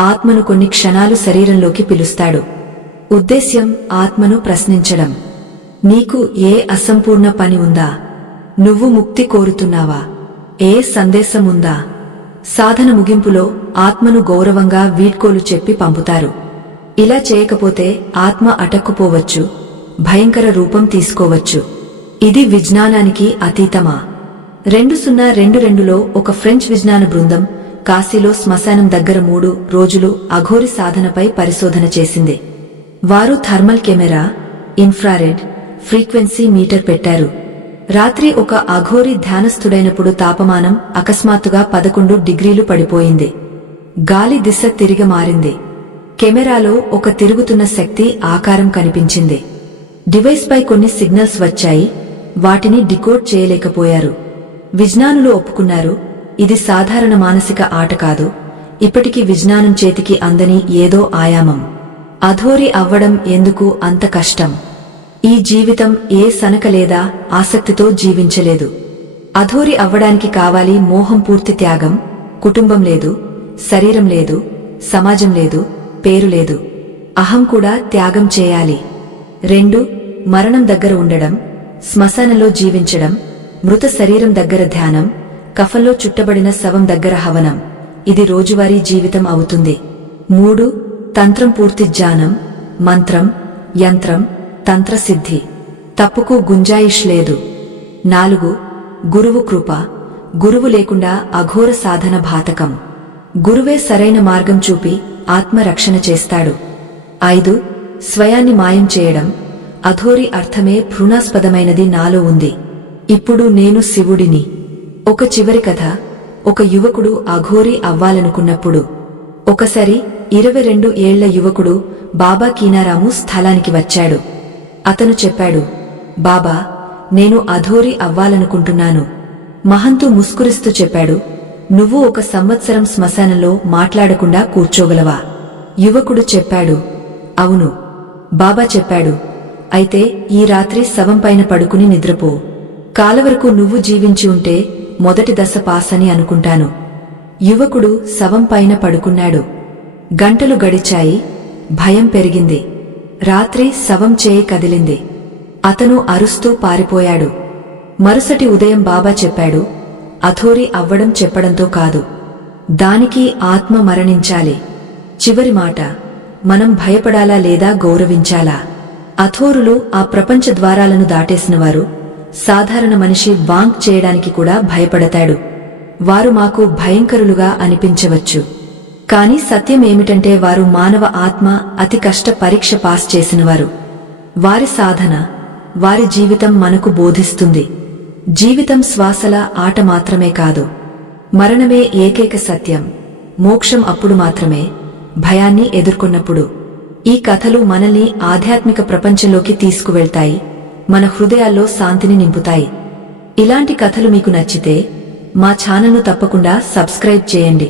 ఆత్మను కొన్ని క్షణాలు శరీరంలోకి పిలుస్తాడు. ఉద్దేశ్యం ఆత్మను ప్రశ్నించడం. నీకు ఏ అసంపూర్ణ పని ఉందా? నువ్వు ముక్తి కోరుతున్నావా? ఏ సందేశం ఉందా? సాధన ముగింపులో ఆత్మను గౌరవంగా వీడ్కోలు చెప్పి పంపుతారు. ఇలా చేయకపోతే ఆత్మ అటక్కుపోవచ్చు, భయంకర రూపం తీసుకోవచ్చు. ఇది విజ్ఞానానికి అతీతమా? 2022లో ఒక ఫ్రెంచ్ విజ్ఞాన బృందం కాశీలో శ్మశానం దగ్గర 3 రోజులు అఘోరి సాధనపై పరిశోధన చేసింది. వారు thermal camera, infrared, frequency meter పెట్టారు. రాత్రి ఒక అఘోరి ధ్యానస్థుడైనప్పుడు తాపమానం అకస్మాత్తుగా 11 డిగ్రీలు పడిపోయింది. గాలి దిశ తిరిగి మారింది. కెమెరాలో ఒక తిరుగుతున్న శక్తి ఆకారం కనిపించింది. డివైస్ పై కొన్ని సిగ్నల్స్ వచ్చాయి. వాటిని డికోడ్ చేయలేకపోయారు. విజ్ఞానులు ఒప్పుకున్నారు, ఇది సాధారణ మానసిక ఆట కాదు, ఇప్పటికీ విజ్ఞానం చేతికి అందని ఏదో ఆయామం. అఘోరి అవ్వడం ఎందుకు అంత కష్టం? ఈ జీవితం ఏ సనక లేదా ఆసక్తితో జీవించలేదు. అఘోరి అవ్వడానికి కావాలి మోహం, పూర్తి త్యాగం. కుటుంబం లేదు, శరీరం లేదు, సమాజం లేదు, పేరు లేదు. అహం కూడా త్యాగం చేయాలి. 2. మరణం దగ్గర ఉండడం, శ్మశానంలో జీవించడం, మృత శరీరం దగ్గర ధ్యానం, కఫంలో చుట్టబడిన శవం దగ్గర హవనం. ఇది రోజువారీ జీవితం అవుతుంది. 3. తంత్రం, పూర్తి జ్ఞానం, మంత్రం, యంత్రం, తంత్రసిద్ధి. తప్పుకు గుంజాయిష్ లేదు. 4. గురువు కృప. గురువు లేకుండా అఘోర సాధన ఘాతకం. గురువే సరైన మార్గం చూపి ఆత్మరక్షణ చేస్తాడు. 5. స్వయాన్ని మాయం చేయడం. అఘోరి అర్థమే భ్రూణాస్పదమైనది నాలో ఉంది. ఇప్పుడు నేను శివుడిని. ఒక చివరి కథ. ఒక యువకుడు అఘోరి అవ్వాలనుకున్నప్పుడు ఒకసారి 22 ఏళ్ల యువకుడు బాబా కీనారాము స్థలానికి వచ్చాడు. అతను చెప్పాడు, బాబా, నేను అఘోరి అవ్వాలనుకుంటున్నాను. మహంతు ముస్కురిస్తూ చెప్పాడు, నువ్వు 1 సంవత్సరం శ్మశానంలో మాట్లాడకుండా కూర్చోగలవా? యువకుడు చెప్పాడు, అవును. బాబా చెప్పాడు, అయితే ఈ రాత్రి శవం పైన పడుకుని నిద్రపో. కాలవరకు నువ్వు జీవించి ఉంటే మొదటి దశ పాసని అనుకుంటాను. యువకుడు శవం పైన పడుకున్నాడు. గంటలు గడిచాయి. భయం పెరిగింది. రాత్రి శవం చేయి కదిలింది. అతను అరుస్తూ పారిపోయాడు. మరుసటి ఉదయం బాబా చెప్పాడు, అఘోరి అవ్వడం చెప్పడంతో కాదు, దానికి ఆత్మ మరణించాలి. చివరి మాట, మనం భయపడాలా లేదా గౌరవించాలా? అథోరులు ఆ ప్రపంచ ద్వారాలను దాటేసినవారు. సాధారణ మనిషి వాంక్ చేయడానికి కూడా భయపడతాడు. వారు మాకు భయంకరులుగా అనిపించవచ్చు, కాని సత్యమేమిటంటే వారు మానవ ఆత్మ అతి కష్ట పరీక్ష పాస్ చేసినవారు. వారి సాధన, వారి జీవితం మనకు బోధిస్తుంది. జీవితం శ్వాసల ఆట మాత్రమే కాదు. మరణమే ఏకైక సత్యం. మోక్షం అప్పుడు మాత్రమే, భయాన్ని ఎదుర్కొన్నప్పుడు. ఈ కథలు మనల్ని ఆధ్యాత్మిక ప్రపంచంలోకి తీసుకువెళ్తాయి, మన హృదయాల్లో శాంతిని నింపుతాయి. ఇలాంటి కథలు మీకు నచ్చితే మా ఛానల్ను తప్పకుండా సబ్స్క్రైబ్ చేయండి.